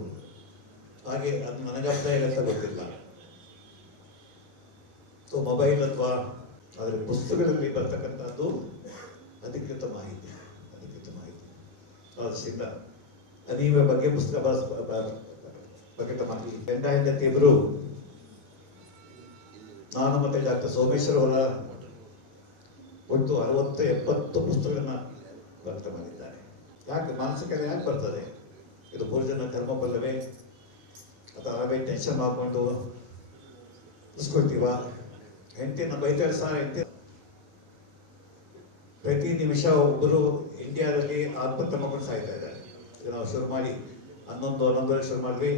ಹಾಗೆ ಅದು ನನಗರ್ಥ ಇಲ್ಲ ಅಂತ ಗೊತ್ತಿಲ್ಲ. ಸೊ ಮೊಬೈಲ್ ಅಥವಾ ಅದರ ಪುಸ್ತಕಗಳಲ್ಲಿ ಬರ್ತಕ್ಕಂಥದ್ದು ಅಧಿಕೃತ ಮಾಹಿತಿ. ಆದ್ರಿಂದ ಅನಿವ ಬಗ್ಗೆ ಪುಸ್ತಕ ಬಗ್ಗೆ ಮಾಹಿತಿ. ಗಂಡ ಹೆಂಡತಿ ಇಬ್ಬರು, ನಾನು ಮತ್ತೆ ಡಾಕ್ಟರ್ ಸೋಮೇಶ್ವರ್ ಅವರ ಒಟ್ಟು 60-70 ಪುಸ್ತಕಗಳನ್ನ ಬರ್ತ ಮಾಡಿದ್ದಾರೆ. ಯಾಕೆ ಮಾನಸಿಕ ಯಾಕೆ ಬರ್ತದೆ? ಇದು ಭೋಜನ ಕರ್ಮಬಲ್ಲವೇ ಅಥವಾ ನಾವೇ ಟೆನ್ಷನ್ ಮಾಡ್ಕೊಂಡು ಇಸ್ಕೊಳ್ತೀವ? ಹೆಂಡತಿನ ಬೈತಾರೆ ಸರ್, ಹೆಂಡತಿ ಪ್ರತಿ ನಿಮಿಷ ಒಬ್ಬರು ಇಂಡಿಯಾದಲ್ಲಿ ಆತ್ಮಹತ್ಯೆ ಮಾಡ್ಕೊಂಡು ಸಾಯ್ತಾ ಇದ್ದಾರೆ. ಇದು ನಾವು ಶುರು ಮಾಡಿ 11 ಶುರು ಮಾಡಿದ್ವಿ.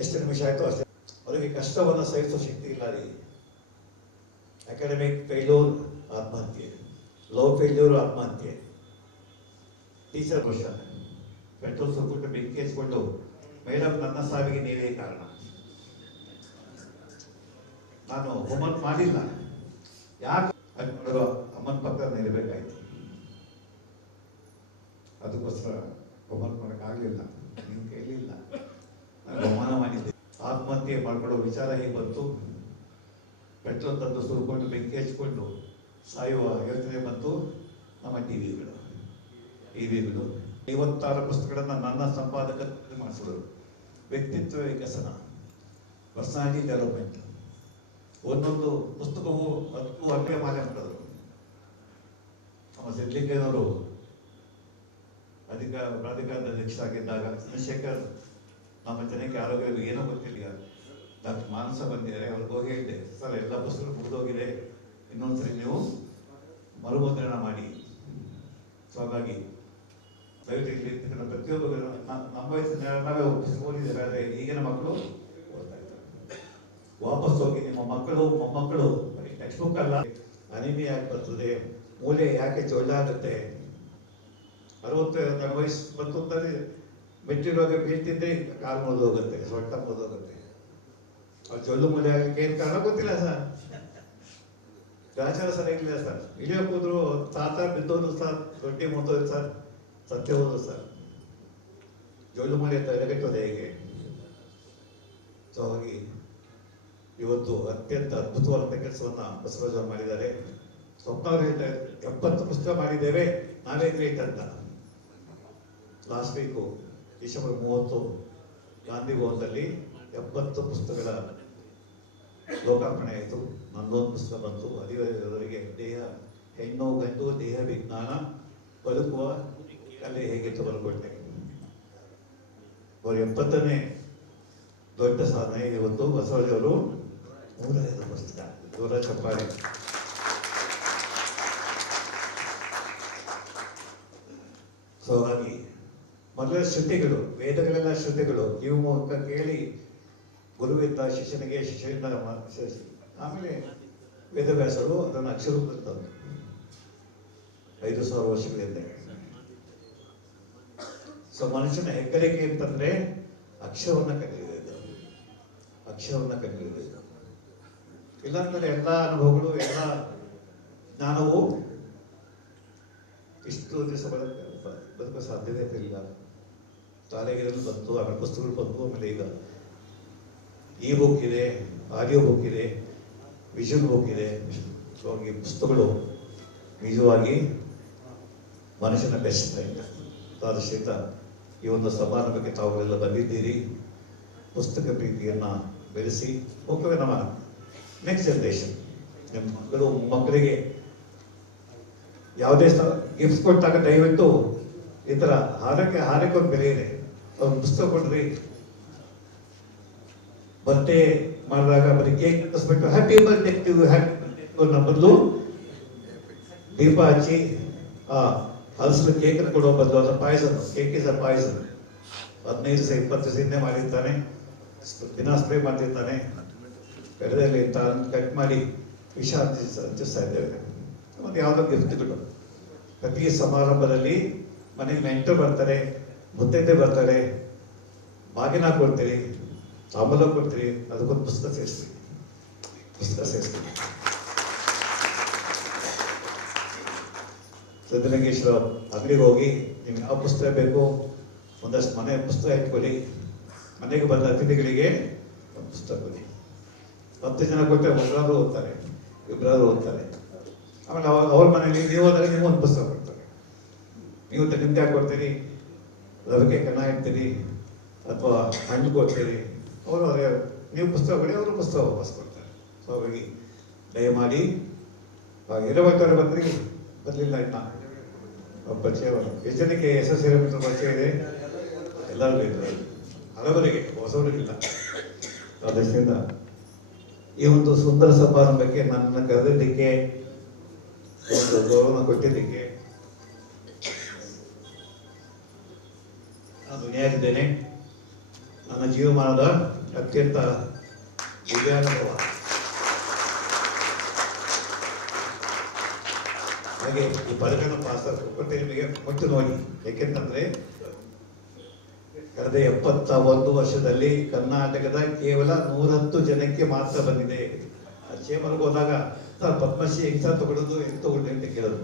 ಎಷ್ಟು ನಿಮಿಷ ಆಯ್ತು ಅಷ್ಟೇ. ಅವರಿಗೆ ಕಷ್ಟವನ್ನು ಸಹಿಸುವ ಶಕ್ತಿ ಇಲ್ಲ ರೀ. ಅಕಾಡೆಮಿಕ್ ಫೇಲ್ಯೂರ್ ಆತ್ಮಹತ್ಯೆ, ಲವ್ ಫೇಲ್ಯೂರ್ ಆತ್ಮಹತ್ಯೆ, ಟೀಚರ್ ವರ್ಷ ಪೆಟ್ರೋಲ್ ಸುರ್ಬಿಟ್ಟು ಬೆಂಕಿ ಹಚ್ಕೊಂಡು ಮೇಡಮ್ ನನ್ನ ಸಾವಿಗೆ ನೀವೇ ಕಾರಣ, ನಾನು ಹೋಮ್ವರ್ಕ್ ಮಾಡಿಲ್ಲ, ಯಾಕೆ ಅಮ್ಮನ ಪಕ್ಕ ನಿಲ್ಲಬೇಕಾಯ್ತು, ಅದಕ್ಕೋಸ್ಕರ ಹೋಮ್ವರ್ಕ್ ಮಾಡೋಕ್ಕಾಗಲಿಲ್ಲ, ನೀವು ಕೇಳಲಿಲ್ಲ, ನಾನು ಅವಮಾನ ಮಾಡಿದ್ದೆ. ಆತ್ಮಹತ್ಯೆ ಮಾಡ್ಕೊಳ್ಳೋ ವಿಚಾರ ಹೇಗೆ ಬಂತು? ಪೆಟ್ರೋಲ್ ತಂದು ಸುರ್ಕೊಂಡು ಬೆಂಕಿ ಹಚ್ಕೊಂಡು ಸಾಯುವ ಯೋಚನೆ ಬಂತು. ನಮ್ಮ ಟಿವಿಗಳು 56 ಪುಸ್ತಕಗಳನ್ನು ನನ್ನ ಸಂಪಾದಕ ಮಾಡಿಸಿದ್ರು. ವ್ಯಕ್ತಿತ್ವ ವಿಕಸನ, ಪರ್ಸನಾಲಿಟಿ ಡೆವಲಪ್ಮೆಂಟ್. ಒಂದೊಂದು ಪುಸ್ತಕವು 10 ಅಡ್ಡೆ ಮಾಲೆ ಮಾಡಿದ್ರು. ನಮ್ಮ ಸಿದ್ಲಿಂಗಯ್ಯನವರು ಪ್ರಾಧಿಕಾರದ ಅಧ್ಯಕ್ಷರಾಗಿದ್ದಾಗ ಚಂದ್ರಶೇಖರ್ ನಮ್ಮ ಜನಕ್ಕೆ ಆರೋಗ್ಯ ಏನೋ ಗೊತ್ತಿಲ್ಲ, ಡಾಕ್ಟರ್ ಮಾನಸ ಬಂದಿದ್ದಾರೆ, ಅವ್ರಿಗೆ ಹೋಗಿ ಹೇಳಿದೆ, ಸರ್ ಎಲ್ಲ ಪುಸ್ತಕ ಮುಗಿದೋಗಿದೆ, ಇನ್ನೊಂದ್ಸರಿ ನೀವು ಮರುಮುದ್ರಣ ಮಾಡಿ. ಸೊ ಹಾಗಾಗಿ ದಯವಿಟ್ಟು ಪ್ರತಿಯೊಬ್ಬರು ನಮ್ಮ ವಯಸ್ಸಿನ ನಾವೇ ಓದಿದ್ದೇವೆ, ಆದರೆ ಈಗಿನ ಮಕ್ಕಳು ಓದ್ತಾ ಇದ್ದಾರೆ. ವಾಪಸ್ ಹೋಗಿ ನಿಮ್ಮ ಮಕ್ಕಳು ಮೊಮ್ಮಕ್ಕಳು ಟೆಕ್ಸ್ಟ್ ಬುಕ್ ಅಲ್ಲ, ಅನಿಮಿ ಯಾಕೆ ಬರ್ತದೆ, ಮೂಲೆ ಯಾಕೆ ಜೊಳ್ಳಾಗುತ್ತೆ, 60 ವಯಸ್ಸು ಬಂತು ಅಂತಾರೆ ಮೆಟ್ಟಿರುವಾಗ ಬೀಳ್ತಿದ್ದೆ ಕಾಲು ಮುರಿದೋಗುತ್ತೆ, ಸೊಟ್ಟ ಮುರಿದೋಗುತ್ತೆ. ಅವ್ರು ಜೊಲ್ಲು ಮೂಲೆ ಆಗಕ್ಕೆ ಏನು ಕಾರಣ ಗೊತ್ತಿಲ್ಲ ಸರ್. ಗ್ರಾಚಾರ ಸರಿಯಾಗಿಲ್ಲ ಸರ್. ಇಳಿಯೋಕೆ ಹೋದ್ರು ತಾತ ಬಿದ್ದೋದು ಸರ್, ದೊಡ್ಡಿ ಮುರಿದೋದು ಸರ್, ಸತ್ಯ ಹೋದ್ರು ಸರ್. ಜೊಲ್ಲು ಮೂಲೆ ತಡೆಗಟ್ಟೋದು ಹೇಗೆ? ಸೊ ಹಾಗಾಗಿ ಇವತ್ತು ಅತ್ಯಂತ ಅದ್ಭುತವಾದಂಥ ಕೆಲಸವನ್ನ ಬಸವರಾಜ್ ಅವರು ಮಾಡಿದ್ದಾರೆ. ಸ್ವಪ್ನ ಅವರು ಹೇಳ್ತಾರೆ 70 ಪುಸ್ತಕ ಮಾಡಿದ್ದೇವೆ, ನಾವೇ ಗ್ರೇಟ್ ಅಂತ. ಲಾಸ್ಟ್ ವೀಕು ಡಿಸೆಂಬರ್ 30 ಗಾಂಧಿ ಭವನದಲ್ಲಿ 70 ಪುಸ್ತಕಗಳ ಲೋಕಾರ್ಪಣೆ ಆಯಿತು. ನನ್ನೊಂದು ಪುಸ್ತಕ ಬಂತು. ಹದಿವರಿಗೆ ದೇಹ ಹೆಣ್ಣು ಗಂಡು ದೇಹ ವಿಜ್ಞಾನ ಬದುಕುವ ಕಲೆ ಹೇಗೆ ಬರೆದುಕೊಟ್ಟೆ. ಅವರು 70ನೇ ದೊಡ್ಡ ಸಾಧನೆ. ಇವತ್ತು ಬಸವರಾಜ್ ಅವರು 105 ಪುಸ್ತಕ, ದೂರ ಚಪ್ಪಾಳೆ. ಸೊ ಹಾಗಾಗಿ ಮೊದಲ ಶ್ರುತಿಗಳು, ವೇದಗಳೆಲ್ಲ ಶ್ರುತಿಗಳು, ಕಿವಿ ಮೂಲಕ ಕೇಳಿ ಗುರುವಿಂದ ಶಿಷ್ಯನಿಗೆ, ಶಿಷ್ಯರಿಂದ ಆಮೇಲೆ ವೇದವ್ಯಾಸರು ಅದನ್ನು ಅಕ್ಷರೂಪದಲ್ಲಿ ತಂದರು 5000 ವರ್ಷಗಳ ಹಿಂದೆ. ಸೊ ಮನುಷ್ಯನ ಹೆಗ್ಗಳಿಕೆ ಅಂತಂದ್ರೆ ಅಕ್ಷರವನ್ನ ಕಲಿಯುವುದು, ಅಕ್ಷರವನ್ನ ಕಲಿಯುವುದು. ಇಲ್ಲಾಂದ್ರೆ ಎಲ್ಲ ಅನುಭವಗಳು, ಎಲ್ಲ ಜ್ಞಾನವು ಇಷ್ಟು ದಿವಸ ಬದುಕೋ ಸಾಧ್ಯತೆ ಇಲ್ಲ. ಶಾಲೆಗಳಲ್ಲಿ ಬಂತು, ಆಮೇಲೆ ಪುಸ್ತಕಗಳು ಬಂತು, ಆಮೇಲೆ ಈಗ ಈ ಬುಕ್ ಇದೆ, ಆಡಿಯೋ ಬುಕ್ ಇದೆ, ವಿಜುವಲ್ ಬುಕ್ ಇದೆ. ಸೊ ಈ ಪುಸ್ತಕಗಳು ನಿಜವಾಗಿ ಮನುಷ್ಯನ ಬೆಸ್ಟ್ ಫ್ರೆಂಡ್. ಆದರಿಂದ ಈ ಒಂದು ಸಮಾರಂಭಕ್ಕೆ ತಾವುಗಳೆಲ್ಲ ಬಂದಿದ್ದೀರಿ. ಪುಸ್ತಕ ಪ್ರೀತಿಯನ್ನು ಬೆಳೆಸಿ ಮುಖ್ಯವೇ ನಮ್ಮ ನೆಕ್ಸ್ಟ್ ಜನರೇಷನ್, ನಿಮ್ಮ ಮಕ್ಕಳು ಮಕ್ಕಳಿಗೆ ಯಾವುದೇ ಗಿಫ್ಟ್ಸ್ ಕೊಟ್ಟಾಗ ದಯವಿಟ್ಟು ಈ ಥರ ಹಾರಕ್ಕೆ ಒಂದು ಬೆಲೆ ಇದೆ. ಅವ್ರು ಪುಸ್ತಕ ಕೊಡ್ರಿ, ಬರ್ಡೇ ಮಾಡಿದಾಗ ಬರೀ ಕೇಕ್ ಕಟ್ಟಿಸ್ಬಿಟ್ಟು ಹ್ಯಾಪಿ ಬರ್ಡೇ ಅನ್ನೋ ಬದಲು ದೀಪ ಹಚ್ಚಿ ಹಲಸಲು ಕೇಕ್ ಕೊಡೋ ಬದಲು ಅದರ poison, cake is a poison. 15 ದಿವಸ 20 ದಿವಸ ಹಿಂದೆ ಮಾಡಿರ್ತಾನೆ, ದಿನ ಸ್ಪ್ರೇ ಮಾಡ್ತಿರ್ತಾನೆ, ಕಡದಲ್ಲಿ ಕಟ್ ಮಾಡಿ ವಿಷ ಹಂಚಿಸ್ತಾ ಇದ್ದೇವೆ. ಮತ್ತು ಯಾವುದೋ ಗಿಫ್ಟ್ಗಳು ಪ್ರತಿ ಸಮಾರಂಭದಲ್ಲಿ ಮನೆಗೆ ನೆಂಟರು ಬರ್ತಾರೆ, ಮುತ್ತೈದೆ ಬರ್ತಾರೆ, ಬಾಗಿನ ಕೊಡ್ತೀರಿ, ತಾಂಬೂಲ ಕೊಡ್ತೀರಿ, ಅದಕ್ಕೊಂದು ಪುಸ್ತಕ ಸೇರಿಸ್ತೀವಿ. ಸಿದ್ಧಲಿಂಗೇಶ್ವರ ಅಂಗಡಿಗೆ ಹೋಗಿ ನಿಮ್ಗೆ ಯಾವ ಪುಸ್ತಕ ಬೇಕು ಒಂದಷ್ಟು ಮನೆ ಪುಸ್ತಕ ಇಟ್ಕೊಳ್ಳಿ. ಮನೆಗೆ ಬಂದ ಅತಿಥಿಗಳಿಗೆ ಒಂದು ಪುಸ್ತಕ ಕೊಡಿ. 10 ಜನ ಕೊಟ್ಟರೆ ಒಬ್ಬರಾದ್ರೂ ಓದ್ತಾರೆ, ಇಬ್ಬರಾದ್ರೂ ಓದ್ತಾರೆ. ಆಮೇಲೆ ಅವ್ರ ಮನೇಲಿ ನೀವು ಹೋದಾಗ ನೀವು ಒಂದು ಪುಸ್ತಕ ಕೊಡ್ತಾರೆ. ನೀವು ನಿಮ್ಗೆ ಯಾಕೆ ಕೊಡ್ತೀರಿ? ರವಿಕೆ ಕನ್ನ ಇಡ್ತೀರಿ ಅಥವಾ ಹಣ್ಣು ಕೊಡ್ತೀರಿ. ಅವರು ನೀವು ಪುಸ್ತಕ ಕೊಡಿ, ಅವರು ಪುಸ್ತಕ ವಾಪಸ್ ಕೊಡ್ತಾರೆ. ಸೊ ಹಾಗಾಗಿ ದಯಮಾಡಿ ಇರಬೇಕಾದ್ರೆ ಬಂದ್ರಿ, ಬರಲಿಲ್ಲ ಇನ್ನ ಪರಿಚಯ ಎಷ್ಟು ಜನಕ್ಕೆ SSLC ಪರಿಚಯ ಇದೆ? ಎಲ್ಲರಿಗೂ ಇದ್ದಾರೆ, ಹಲವರಿಗೆ, ಹೊಸವರಿಗಿಲ್ಲ. ಅದರಿಂದ ಈ ಒಂದು ಸುಂದರ ಸಮಾರಂಭಕ್ಕೆ ನನ್ನನ್ನು ಕರೆದಿದ್ದಕ್ಕೆ, ಒಂದು ಗೌರವ ಕೊಟ್ಟಿದ್ದಕ್ಕೆ ನಾನು ಋಣಿಯಾಗಿದ್ದೇನೆ. ನನ್ನ ಜೀವಮಾನದ ಅತ್ಯಂತ ದಿವ್ಯಾನುಭವ. ಹಾಗೆ ಈ ಪದಕನ್ನು ಕೊಟ್ಟೆ ನಿಮಗೆ ಮುಟ್ಟು ನೋಡಿ. ಯಾಕೆಂತಂದ್ರೆ ಕಳೆದ 71 ವರ್ಷದಲ್ಲಿ ಕರ್ನಾಟಕದ ಕೇವಲ 110 ಜನಕ್ಕೆ ಮಾತ್ರ ಬಂದಿದೆ. ಚೇಂಬರ್ಗೆ ಹೋದಾಗ ಸರ್ ಪದ್ಮಶ್ರೀ ಹೆಂಗ್ ಸರ್ ತಗೊಳ್ಳೋದು, ಹೆಂಗ್ ತಗೊಳ್ಳಿ ಅಂತ ಕೇಳೋದು.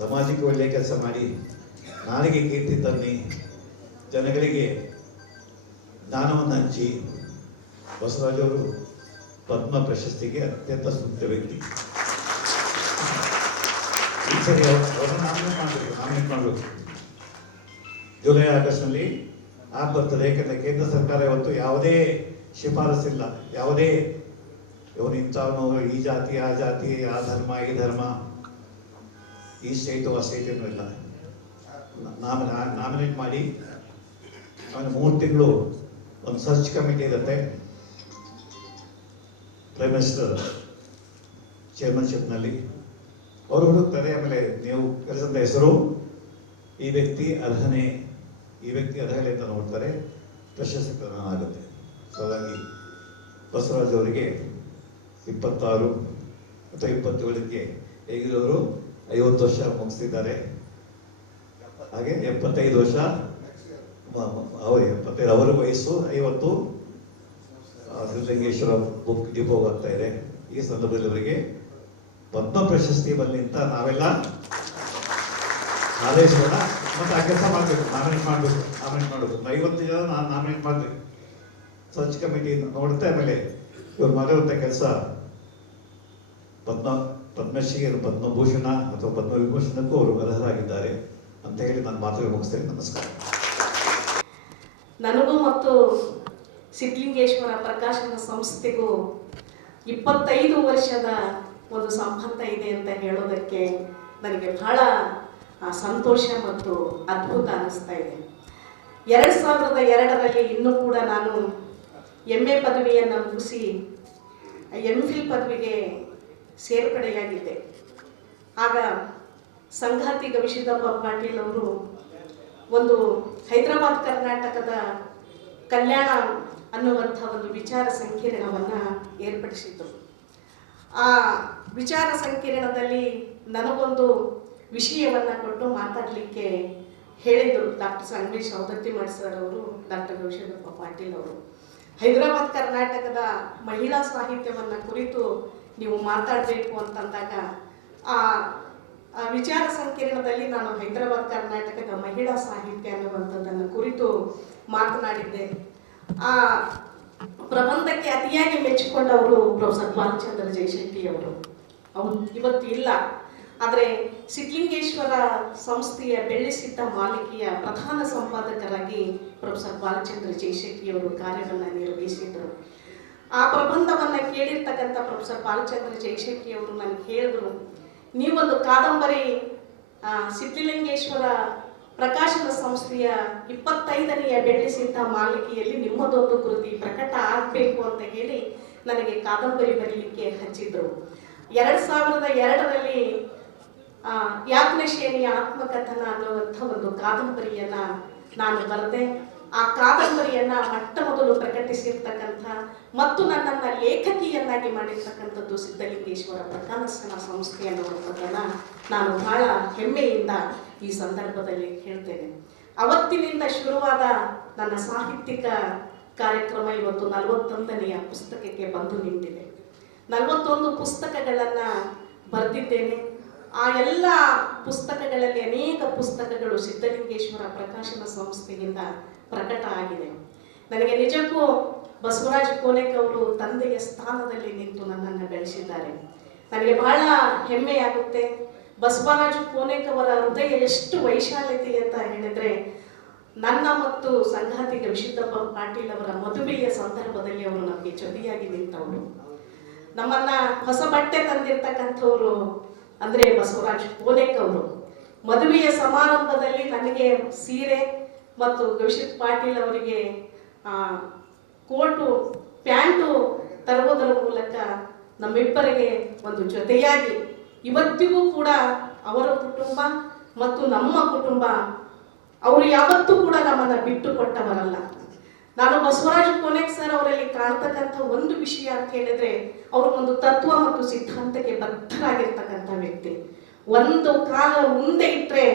ಸಮಾಜಕ್ಕೆ ಒಳ್ಳೆಯ ಕೆಲಸ ಮಾಡಿ, ನಾಲಿಗೆ ಕೀರ್ತಿ ತನ್ನಿ, ಜನಗಳಿಗೆ ಜ್ಞಾನವನ್ನು ಹಂಚಿ. ಬಸವರಾಜ್ ಅವರು ಪದ್ಮ ಪ್ರಶಸ್ತಿಗೆ ಅತ್ಯಂತ ಸೂಕ್ತ ವ್ಯಕ್ತಿ. ಈ ಸರಿ ಅವ್ರನ್ನ ನಾಮಿನೇಟ್ ಮಾಡಬೇಕು. ಜುಲೈ ಆಗಸ್ಟ್ನಲ್ಲಿ ಬರ್ತದೆ. ಯಾಕಂದ್ರೆ ಕೇಂದ್ರ ಸರ್ಕಾರ ಇವತ್ತು ಯಾವುದೇ ಶಿಫಾರಸ್ಸಿಲ್ಲ, ಯಾವುದೇ ಇವನು ಇಂಥವನು, ಈ ಜಾತಿ ಆ ಜಾತಿ, ಆ ಧರ್ಮ ಈ ಧರ್ಮ, ಈ ಸ್ಟೇಟು ಆ ಸ್ಟೇಟ್ ಏನೂ ಇಲ್ಲ. ನಾಮಿನೇಟ್ ಮಾಡಿ ಅವನು 3 ತಿಂಗಳು ಒಂದು ಸರ್ಚ್ ಕಮಿಟಿ ಇರುತ್ತೆ. ಪ್ರೈಮ್ ಮಿನಿಸ್ಟರ್ ಚೇರ್ಮನ್ಶಿಪ್ನಲ್ಲಿ ಅವರು ಹುಡುಕ್ತಾರೆ. ಆಮೇಲೆ ನೀವು ಕರೆಸಿದ ಹೆಸರು, ಈ ವ್ಯಕ್ತಿ ಅರ್ಹನೆ, ಈ ವ್ಯಕ್ತಿ ಅರ್ಹತೆ ಅಂತ ನೋಡ್ತಾರೆ, ಪ್ರಶಸ್ತಿ ಪ್ರದಾನ ಆಗುತ್ತೆ. ಸೊ ಹಾಗಾಗಿ ಬಸವರಾಜ್ ಅವರಿಗೆ 26 ಅಥವಾ 27ಕ್ಕೆ ಹೇಗಿರೋರು 50 ವರ್ಷ ಮುಗಿಸ್ತಿದ್ದಾರೆ. ಹಾಗೆ 75 ವರ್ಷ ಅವರು 75, ಅವರ ವಯಸ್ಸು 50. ಸಿದ್ಧಲಿಂಗೇಶ್ವರ ಬುಕ್ ಡಿಪೋ ಆಗ್ತಾ ಇದೆ. ಈ ಸಂದರ್ಭದಲ್ಲಿ ಅವರಿಗೆ ಪದ್ಮ ಪ್ರಶಸ್ತಿ ಬರಲಿ ಅಂತ ನಾವೆಲ್ಲ ಆದೇಶವನ್ನ ಮತ್ತೆ ಆ ಕೆಲಸ ಮಾಡಬೇಕು. ನಾಮಿನೇಟ್ ಮಾಡಬೇಕು. 50 ಜನ ನಾನು ನಾಮಿನೇಟ್ ಮಾಡಬೇಕು. ಸರ್ಚ್ ಕಮಿಟಿ ನೋಡುತ್ತೆ. ಆಮೇಲೆ ಇವ್ರು ಮಾಡಿರುವಂಥ ಕೆಲಸ ಪದ್ಮಶ್ರೀ, ಪದ್ಮಭೂಷಣ ಅಥವಾ ಪದ್ಮವಿಭೂಷಣಕ್ಕೂ ಅವರು ಅರ್ಹರಾಗಿದ್ದಾರೆ ಅಂತ ಹೇಳಿ ನಾನು ಮಾತುಗಳು ಮುಗಿಸ್ತೇನೆ. ನಮಸ್ಕಾರ. ನನಗೂ ಮತ್ತು ಸಿದ್ಧಲಿಂಗೇಶ್ವರ ಪ್ರಕಾಶನ ಸಂಸ್ಥೆಗೂ 25 ವರ್ಷದ ಒಂದು ಸಂಬಂಧ ಇದೆ ಅಂತ ಹೇಳೋದಕ್ಕೆ ನನಗೆ ಬಹಳ ಸಂತೋಷ ಮತ್ತು ಅದ್ಭುತ ಅನ್ನಿಸ್ತಾ ಇದೆ. 2002ರಲ್ಲಿ ಇನ್ನೂ ಕೂಡ ನಾನು MA ಪದವಿಯನ್ನು ಮುಗಿಸಿ MPhil ಪದವಿಗೆ ಸೇರ್ಪಡೆಯಾಗಿದ್ದೆ. ಆಗ ಸಂಗಾತಿ ಗವಿಸಿದ್ದಪ್ಪ ಪಾಟೀಲ್ ಅವರು ಒಂದು ಹೈದರಾಬಾದ್ ಕರ್ನಾಟಕದ ಕಲ್ಯಾಣ ಅನ್ನುವಂಥ ಒಂದು ವಿಚಾರ ಸಂಕಿರಣವನ್ನು ಏರ್ಪಡಿಸಿದ್ದರು. ಆ ವಿಚಾರ ಸಂಕಿರಣದಲ್ಲಿ ನನಗೊಂದು ವಿಷಯವನ್ನು ಕೊಟ್ಟು ಮಾತಾಡಲಿಕ್ಕೆ ಹೇಳಿದರು ಡಾಕ್ಟರ್ ಸಂಗಮೇಶ್ ಸೌದತ್ತಿ ಸರ್ ಅವರು, ಡಾಕ್ಟರ್ ಗವಿಸಿದ್ದಪ್ಪ ಪಾಟೀಲ್ ಅವರು. ಹೈದರಾಬಾದ್ ಕರ್ನಾಟಕದ ಮಹಿಳಾ ಸಾಹಿತ್ಯವನ್ನು ಕುರಿತು ನೀವು ಮಾತಾಡಬೇಕು ಅಂತಂದಾಗ ಆ ವಿಚಾರ ಸಂಕಿರಣದಲ್ಲಿ ನಾನು ಹೈದರಾಬಾದ್ ಕರ್ನಾಟಕದ ಮಹಿಳಾ ಸಾಹಿತ್ಯ ಅನ್ನುವಂಥದ್ದನ್ನು ಕುರಿತು ಮಾತನಾಡಿದ್ದೆ. ಆ ಪ್ರಬಂಧಕ್ಕೆ ಅತಿಯಾಗಿ ಮೆಚ್ಚಿಕೊಂಡವರು ಪ್ರೊಫೆಸರ್ ಬಾಲಚಂದ್ರ ಜಯಶೆಟ್ಟಿ ಅವರು. ಇವತ್ತು ಇಲ್ಲ. ಆದರೆ ಸಿದ್ಧಲಿಂಗೇಶ್ವರ ಸಂಸ್ಥೆಯ ಬೆಳ್ಳಿಸಿದ್ದ ಮಾಲಿಕೆಯ ಪ್ರಧಾನ ಸಂಪಾದಕರಾಗಿ ಪ್ರೊಫೆಸರ್ ಬಾಲಚಂದ್ರ ಜಯಶೆಟ್ಟಿಯವರು ಕಾರ್ಯವನ್ನು ನಿರ್ವಹಿಸಿದರು. ಆ ಪ್ರಬಂಧವನ್ನು ಕೇಳಿರ್ತಕ್ಕಂಥ ಪ್ರೊಫೆಸರ್ ಬಾಲಚಂದ್ರ ಜಯಶೆಟ್ಟಿಯವರು ನನಗೆ ಹೇಳಿದ್ರು, ನೀವೊಂದು ಕಾದಂಬರಿ ಸಿದ್ಧಲಿಂಗೇಶ್ವರ ಪ್ರಕಾಶನ ಸಂಸ್ಥೆಯ 25ನೆಯ ಬೆಳ್ಳಿಸಿದ್ದ ಮಾಲಿಕೆಯಲ್ಲಿ ನಿಮ್ಮದೊಂದು ಕೃತಿ ಪ್ರಕಟ ಆಗಬೇಕು ಅಂತ ಹೇಳಿ ನನಗೆ ಕಾದಂಬರಿ ಬರೀಲಿಕ್ಕೆ ಹಚ್ಚಿದ್ರು. 2002ರಲ್ಲಿ ಯಾಜ್ಞಶೇನಿಯ ಆತ್ಮಕಥನ ಅನ್ನುವಂಥ ಒಂದು ಕಾದಂಬರಿಯನ್ನ ನಾನು ಬರೆದೆ. ಆ ಕಾದಂಬರಿಯನ್ನ ಮೊಟ್ಟ ಮೊದಲು ಪ್ರಕಟಿಸಿರ್ತಕ್ಕಂಥ ಮತ್ತು ನನ್ನನ್ನು ಲೇಖಕಿಯನ್ನಾಗಿ ಮಾಡಿರ್ತಕ್ಕಂಥದ್ದು ಸಿದ್ಧಲಿಂಗೇಶ್ವರ ಪ್ರಕಾಶನ ಸಂಸ್ಥೆ ಅನ್ನುವಂಥದ್ದನ್ನು ನಾನು ಬಹಳ ಹೆಮ್ಮೆಯಿಂದ ಈ ಸಂದರ್ಭದಲ್ಲಿ ಹೇಳ್ತೇನೆ. ಅವತ್ತಿನಿಂದ ಶುರುವಾದ ನನ್ನ ಸಾಹಿತ್ಯಿಕ ಕಾರ್ಯಕ್ರಮ ಇವತ್ತು 41ನೆಯ ಪುಸ್ತಕಕ್ಕೆ ಬಂದು ನಿಂತಿದೆ. 41 ಪುಸ್ತಕಗಳನ್ನು ಬರೆದಿದ್ದೇನೆ. ಆ ಎಲ್ಲ ಪುಸ್ತಕಗಳಲ್ಲಿ ಅನೇಕ ಪುಸ್ತಕಗಳು ಸಿದ್ಧಲಿಂಗೇಶ್ವರ ಪ್ರಕಾಶನ ಸಂಸ್ಥೆಯಿಂದ ಪ್ರಕಟ ಆಗಿದೆ. ನನಗೆ ನಿಜಕ್ಕೂ ಬಸವರಾಜ ಕೋನೆಕ್ ಅವರು ತಂದೆಯ ಸ್ಥಾನದಲ್ಲಿ ನಿಂತು ನನ್ನನ್ನು ಬೆಳೆಸಿದ್ದಾರೆ. ನನಗೆ ಬಹಳ ಹೆಮ್ಮೆಯಾಗುತ್ತೆ. ಬಸವರಾಜ ಕೋನೆಕ್ ಅವರ ಹೃದಯ ಎಷ್ಟು ವೈಶಾಲ್ಯತೆ ಅಂತ ಹೇಳಿದ್ರೆ, ನನ್ನ ಮತ್ತು ಸಂಗಾತಿ ಗವಿಸಿದ್ದಪ್ಪ ಪಾಟೀಲ್ ಅವರ ಮದುವೆಯ ಸಂದರ್ಭದಲ್ಲಿ ಅವರು ನಮಗೆ ಜೊತೆಯಾಗಿ ನಿಂತವರು. ನಮ್ಮನ್ನ ಹೊಸ ಬಟ್ಟೆ ತಂದಿರ್ತಕ್ಕಂಥವ್ರು ಅಂದ್ರೆ ಬಸವರಾಜ ಕೋನೆಕ್ ಅವರು. ಮದುವೆಯ ಸಮಾರಂಭದಲ್ಲಿ ನನಗೆ ಸೀರೆ ಮತ್ತು ಗವಿಸಿದ್ದ ಪಾಟೀಲ್ ಅವರಿಗೆ ಕೋಟು ಪ್ಯಾಂಟು ತರುವುದರ ಮೂಲಕ ನಮ್ಮಿಬ್ಬರಿಗೆ ಒಂದು ಜೊತೆಯಾಗಿ ಇವತ್ತಿಗೂ ಕೂಡ ಅವರ ಕುಟುಂಬ ಮತ್ತು ನಮ್ಮ ಕುಟುಂಬ ಅವರು ಯಾವತ್ತೂ ಕೂಡ ನಮ್ಮನ್ನು ಬಿಟ್ಟು ಕೊಟ್ಟವರಲ್ಲ. ನಾನು ಬಸವರಾಜ ಕೋನೆಕ್ ಸರ್ ಅವರಲ್ಲಿ ಕಾಣ್ತಕ್ಕಂಥ ಒಂದು ವಿಷಯ ಅಂತ ಹೇಳಿದ್ರೆ, ಅವರು ಒಂದು ತತ್ವ ಮತ್ತು ಸಿದ್ಧಾಂತಕ್ಕೆ ಬದ್ಧರಾಗಿರ್ತಕ್ಕಂಥ ವ್ಯಕ್ತಿ. ಒಂದು ಕಾಲ ಮುಂದೆ ಇಟ್ಟರೆ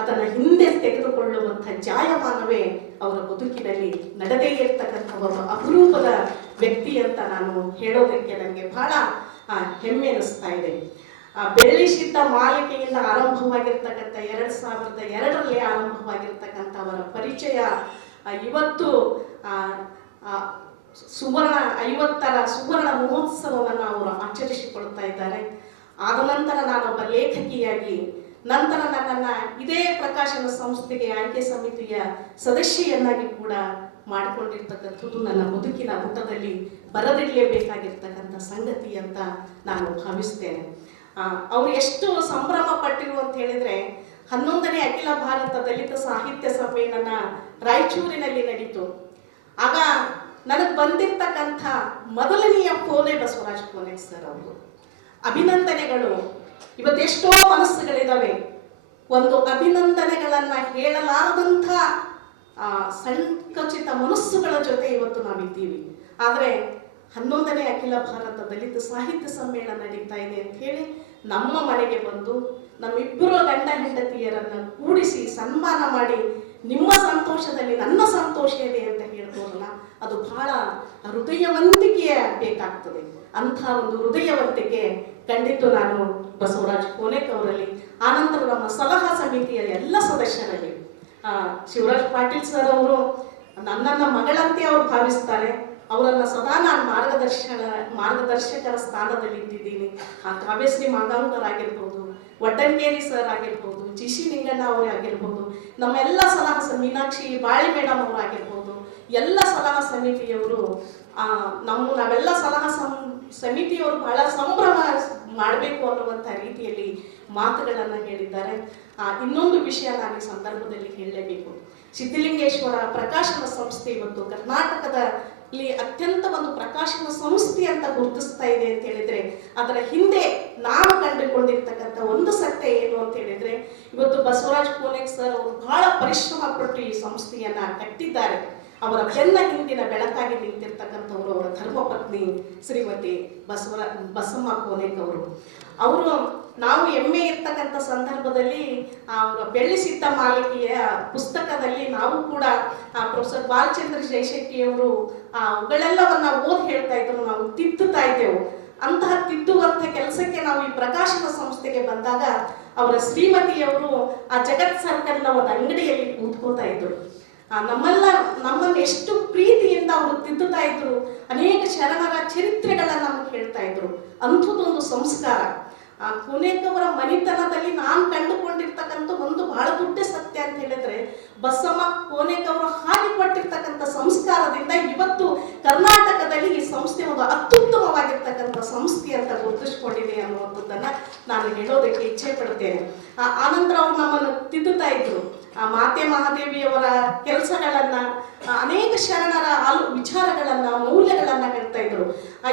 ಅದನ್ನು ಹಿಂದೆ ತೆಗೆದುಕೊಳ್ಳುವಂಥ ಜಾಯಮಾನವೇ ಅವರ ಬದುಕಿನಲ್ಲಿ ನಡೆದೇ ಇರ್ತಕ್ಕಂಥ ಒಬ್ಬ ಅಪರೂಪದ ವ್ಯಕ್ತಿ ಅಂತ ನಾನು ಹೇಳೋದಕ್ಕೆ ನನಗೆ ಬಹಳ ಹೆಮ್ಮೆ ಅನಿಸ್ತಾ ಇದೆ. ಬೆಳ್ಳಿಸಿದ್ದ ಮಾಲಿಕೆಯಿಂದ ಆರಂಭವಾಗಿರ್ತಕ್ಕಂಥ 2002ರಲ್ಲಿ ಆರಂಭವಾಗಿರ್ತಕ್ಕಂಥ ಅವರ ಪರಿಚಯ ಇವತ್ತು ಸುವರ್ಣ 50ರ ಸುವರ್ಣ ಮಹೋತ್ಸವವನ್ನು ಅವರು ಆಚರಿಸಿಕೊಳ್ತಾ ಇದ್ದಾರೆ. ಆದ ನಂತರ ನಾನೊಬ್ಬ ಲೇಖಕಿಯಾಗಿ ನಂತರ ನನ್ನನ್ನು ಇದೇ ಪ್ರಕಾಶನ ಸಂಸ್ಥೆಗೆ ಆಯ್ಕೆ ಸಮಿತಿಯ ಸದಸ್ಯೆಯನ್ನಾಗಿ ಕೂಡ ಮಾಡಿಕೊಂಡಿರ್ತಕ್ಕಂಥದ್ದು ನನ್ನ ಬದುಕಿನ ಪುಟದಲ್ಲಿ ಬರೆದಿಡಲೇಬೇಕಾಗಿರ್ತಕ್ಕಂಥ ಸಂಗತಿ ಅಂತ ನಾನು ಭಾವಿಸ್ತೇನೆ. ಅವರು ಎಷ್ಟು ಸಂಭ್ರಮ ಪಟ್ಟಿರು ಅಂತ ಹೇಳಿದ್ರೆ, 11ನೇ ಅಖಿಲ ಭಾರತ ದಲಿತ ಸಾಹಿತ್ಯ ಸಮ್ಮೇಳನ ರಾಯಚೂರಿನಲ್ಲಿ ನಡೀತು. ಆಗ ನನಗೆ ಬಂದಿರ್ತಕ್ಕಂಥ ಮೊದಲನೆಯ ಫೋನೇ ಬಸವರಾಜ ಕೋನೆಕ್ ಸರ್ ಅವರು. ಅಭಿನಂದನೆಗಳು. ಇವತ್ತೆಷ್ಟೋ ಮನಸ್ಸುಗಳಿದಾವೆ, ಒಂದು ಅಭಿನಂದನೆಗಳನ್ನ ಹೇಳಲಾರದಂಥ ಸಂಕುಚಿತ ಮನಸ್ಸುಗಳ ಜೊತೆ ಇವತ್ತು ನಾವಿದ್ದೀವಿ. ಆದರೆ 11ನೇ ಅಖಿಲ ಭಾರತ ದಲಿತ ಸಾಹಿತ್ಯ ಸಮ್ಮೇಳನ ನಡೀತಾ ಇದೆ ಅಂತ ಹೇಳಿ ನಮ್ಮ ಮನೆಗೆ ಬಂದು ನಮ್ಮಿಬ್ಬರು ಗಂಡ ಹೆಂಡತಿಯರನ್ನು ಕೂಡಿಸಿ ಸನ್ಮಾನ ಮಾಡಿ, ನಿಮ್ಮ ಸಂತೋಷದಲ್ಲಿ ನನ್ನ ಸಂತೋಷ ಇದೆ ಅಂತ ಹೇಳ್ಬೋದಲ್ಲ, ಅದು ಬಹಳ ಹೃದಯವಂತಿಕೆಯ ಬೇಕಾಗ್ತದೆ. ಅಂಥ ಒಂದು ಹೃದಯವಂತಿಕೆ ಖಂಡಿತ ನಾನು ಬಸವರಾಜ ಕೋನೆಕ್ ಅವರಲ್ಲಿ, ಆನಂತರ ನಮ್ಮ ಸಲಹಾ ಸಮಿತಿಯ ಎಲ್ಲ ಸದಸ್ಯರಲ್ಲಿ ಶಿವರಾಜ್ ಪಾಟೀಲ್ ಸರ್ ಅವರು ನನ್ನನ್ನು ಮಗಳಂತೆ ಅವರು ಭಾವಿಸ್ತಾರೆ. ಅವರನ್ನು ಸದಾ ನಾನು ಮಾರ್ಗದರ್ಶಕರ ಸ್ಥಾನದಲ್ಲಿ ಇದ್ದಿದ್ದೀನಿ. ಕಾವ್ಯಶ್ರೀ ಮಾಗಾಂಕರ್ ಆಗಿರ್ಬೋದು, ವಡ್ಡಂಗೇರಿ ಸರ್ ಆಗಿರ್ಬೋದು, ಜಿಶಿ ನಿಂಗಣ್ಣ ಅವರೇ ಆಗಿರ್ಬೋದು, ನಮ್ಮೆಲ್ಲ ಸಲಹಾ ಮೀನಾಕ್ಷಿ ಬಾಳಿ ಮೇಡಮ್ ಅವರು ಆಗಿರ್ಬೋದು, ಎಲ್ಲ ಸಲಹಾ ಸಮಿತಿಯವರು ನಾವೆಲ್ಲ ಸಲಹಾ ಸಮಿತಿಯವರು ಬಹಳ ಸಂಭ್ರಮ ಮಾಡಬೇಕು ಅನ್ನುವಂಥ ರೀತಿಯಲ್ಲಿ ಮಾತುಗಳನ್ನು ಹೇಳಿದ್ದಾರೆ. ಇನ್ನೊಂದು ವಿಷಯ ನಾನು ಈ ಸಂದರ್ಭದಲ್ಲಿ ಹೇಳಲೇಬೇಕು. ಸಿದ್ಧಲಿಂಗೇಶ್ವರ ಪ್ರಕಾಶನ ಸಂಸ್ಥೆ ಇವತ್ತು ಕರ್ನಾಟಕದಲ್ಲಿ ಅತ್ಯಂತ ಒಂದು ಪ್ರಕಾಶನ ಸಂಸ್ಥೆ ಅಂತ ಗುರುತಿಸ್ತಾ ಇದೆ ಅಂತ ಹೇಳಿದ್ರೆ, ಅದರ ಹಿಂದೆ ನಾವು ಕಂಡುಕೊಂಡಿರ್ತಕ್ಕಂಥ ಒಂದು ಸತ್ಯ ಏನು ಅಂತ ಹೇಳಿದ್ರೆ, ಇವತ್ತು ಬಸವರಾಜ ಕೋನೆಕ್ ಸರ್ ಅವರು ಬಹಳ ಪರಿಶ್ರಮ ಪಟ್ಟು ಈ ಸಂಸ್ಥೆಯನ್ನ ಕಟ್ಟಿದ್ದಾರೆ. ಅವರ ಬೆನ್ನ ಹಿಂದಿನ ಬೆಳಕಾಗಿ ನಿಂತಿರ್ತಕ್ಕಂಥವ್ರು ಅವರ ಧರ್ಮಪತ್ನಿ ಶ್ರೀಮತಿ ಬಸಮ್ಮ ಕೋನೆಕ್ ಅವರು ನಾವು ಎಮ್ಮೆ ಇರ್ತಕ್ಕಂಥ ಸಂದರ್ಭದಲ್ಲಿ ಅವರ ಬೆಳ್ಳಿಸಿದ್ದ ಮಾಲಿಕೆಯ ಪುಸ್ತಕದಲ್ಲಿ ನಾವು ಕೂಡ ಪ್ರೊಫೆಸರ್ ಬಾಲಚಂದ್ರ ಜಯಶೆಟ್ಟಿಯವರು ಅವುಗಳೆಲ್ಲವನ್ನ ಓದಿ ಹೇಳ್ತಾ ಇದ್ರು, ನಾವು ತಿದ್ದುತ್ತಾ ಇದ್ದೆವು. ಅಂತಹ ತಿದ್ದುವಂಥ ಕೆಲಸಕ್ಕೆ ನಾವು ಈ ಪ್ರಕಾಶನ ಸಂಸ್ಥೆಗೆ ಬಂದಾಗ ಅವರ ಶ್ರೀಮತಿಯವರು ಆ ಜಗತ್ ಸರ್ಕಲ್ನ ಒಂದು ಅಂಗಡಿಯಲ್ಲಿ ಕೂತ್ಕೋತಾ ಇದ್ರು. ನಮ್ಮನ್ನು ಎಷ್ಟು ಪ್ರೀತಿಯಿಂದ ಅವರು ತಿದ್ದುತ್ತಾ ಇದ್ರು. ಅನೇಕ ಶರಣರ ಚರಿತ್ರೆಗಳನ್ನ ನಮಗೆ ಹೇಳ್ತಾ ಇದ್ರು. ಅಂಥದ್ದೊಂದು ಸಂಸ್ಕಾರ. ಕೋನೇಕವರ ಮನಿತನದಲ್ಲಿ ನಾನು ಕಂಡುಕೊಂಡಿರ್ತಕ್ಕಂಥ ಒಂದು ಬಹಳ ದೊಡ್ಡ ಸತ್ಯ ಅಂತ ಹೇಳಿದ್ರೆ, ಬಸಮ್ಮ ಕೋನೇಕವರು ಹಾಕಿಕೊಟ್ಟಿರ್ತಕ್ಕಂಥ ಸಂಸ್ಕಾರದಿಂದ ಇವತ್ತು ಕರ್ನಾಟಕದಲ್ಲಿ ಈ ಸಂಸ್ಥೆ ಒಂದು ಅತ್ಯುತ್ತಮವಾಗಿರ್ತಕ್ಕಂಥ ಸಂಸ್ಥೆ ಅಂತ ಗುರುತಿಸ್ಕೊಂಡಿದೆ ಅನ್ನುವಂಥದ್ದನ್ನ ನಾನು ಹೇಳೋದಕ್ಕೆ ಇಚ್ಛೆ ಪಡ್ತೇನೆ. ಆನಂತರ ಅವ್ರು ನಮ್ಮನ್ನು ತಿದ್ದುತ್ತಾ ಇದ್ರು. ಮಾತೆ ಮಹಾದೇವಿಯವರ ಕೆಲಸಗಳನ್ನ, ಅನೇಕ ಶರಣರ ವಿಚಾರಗಳನ್ನ, ಮೌಲ್ಯಗಳನ್ನ ಹೇಳ್ತಾ ಇದ್ರು.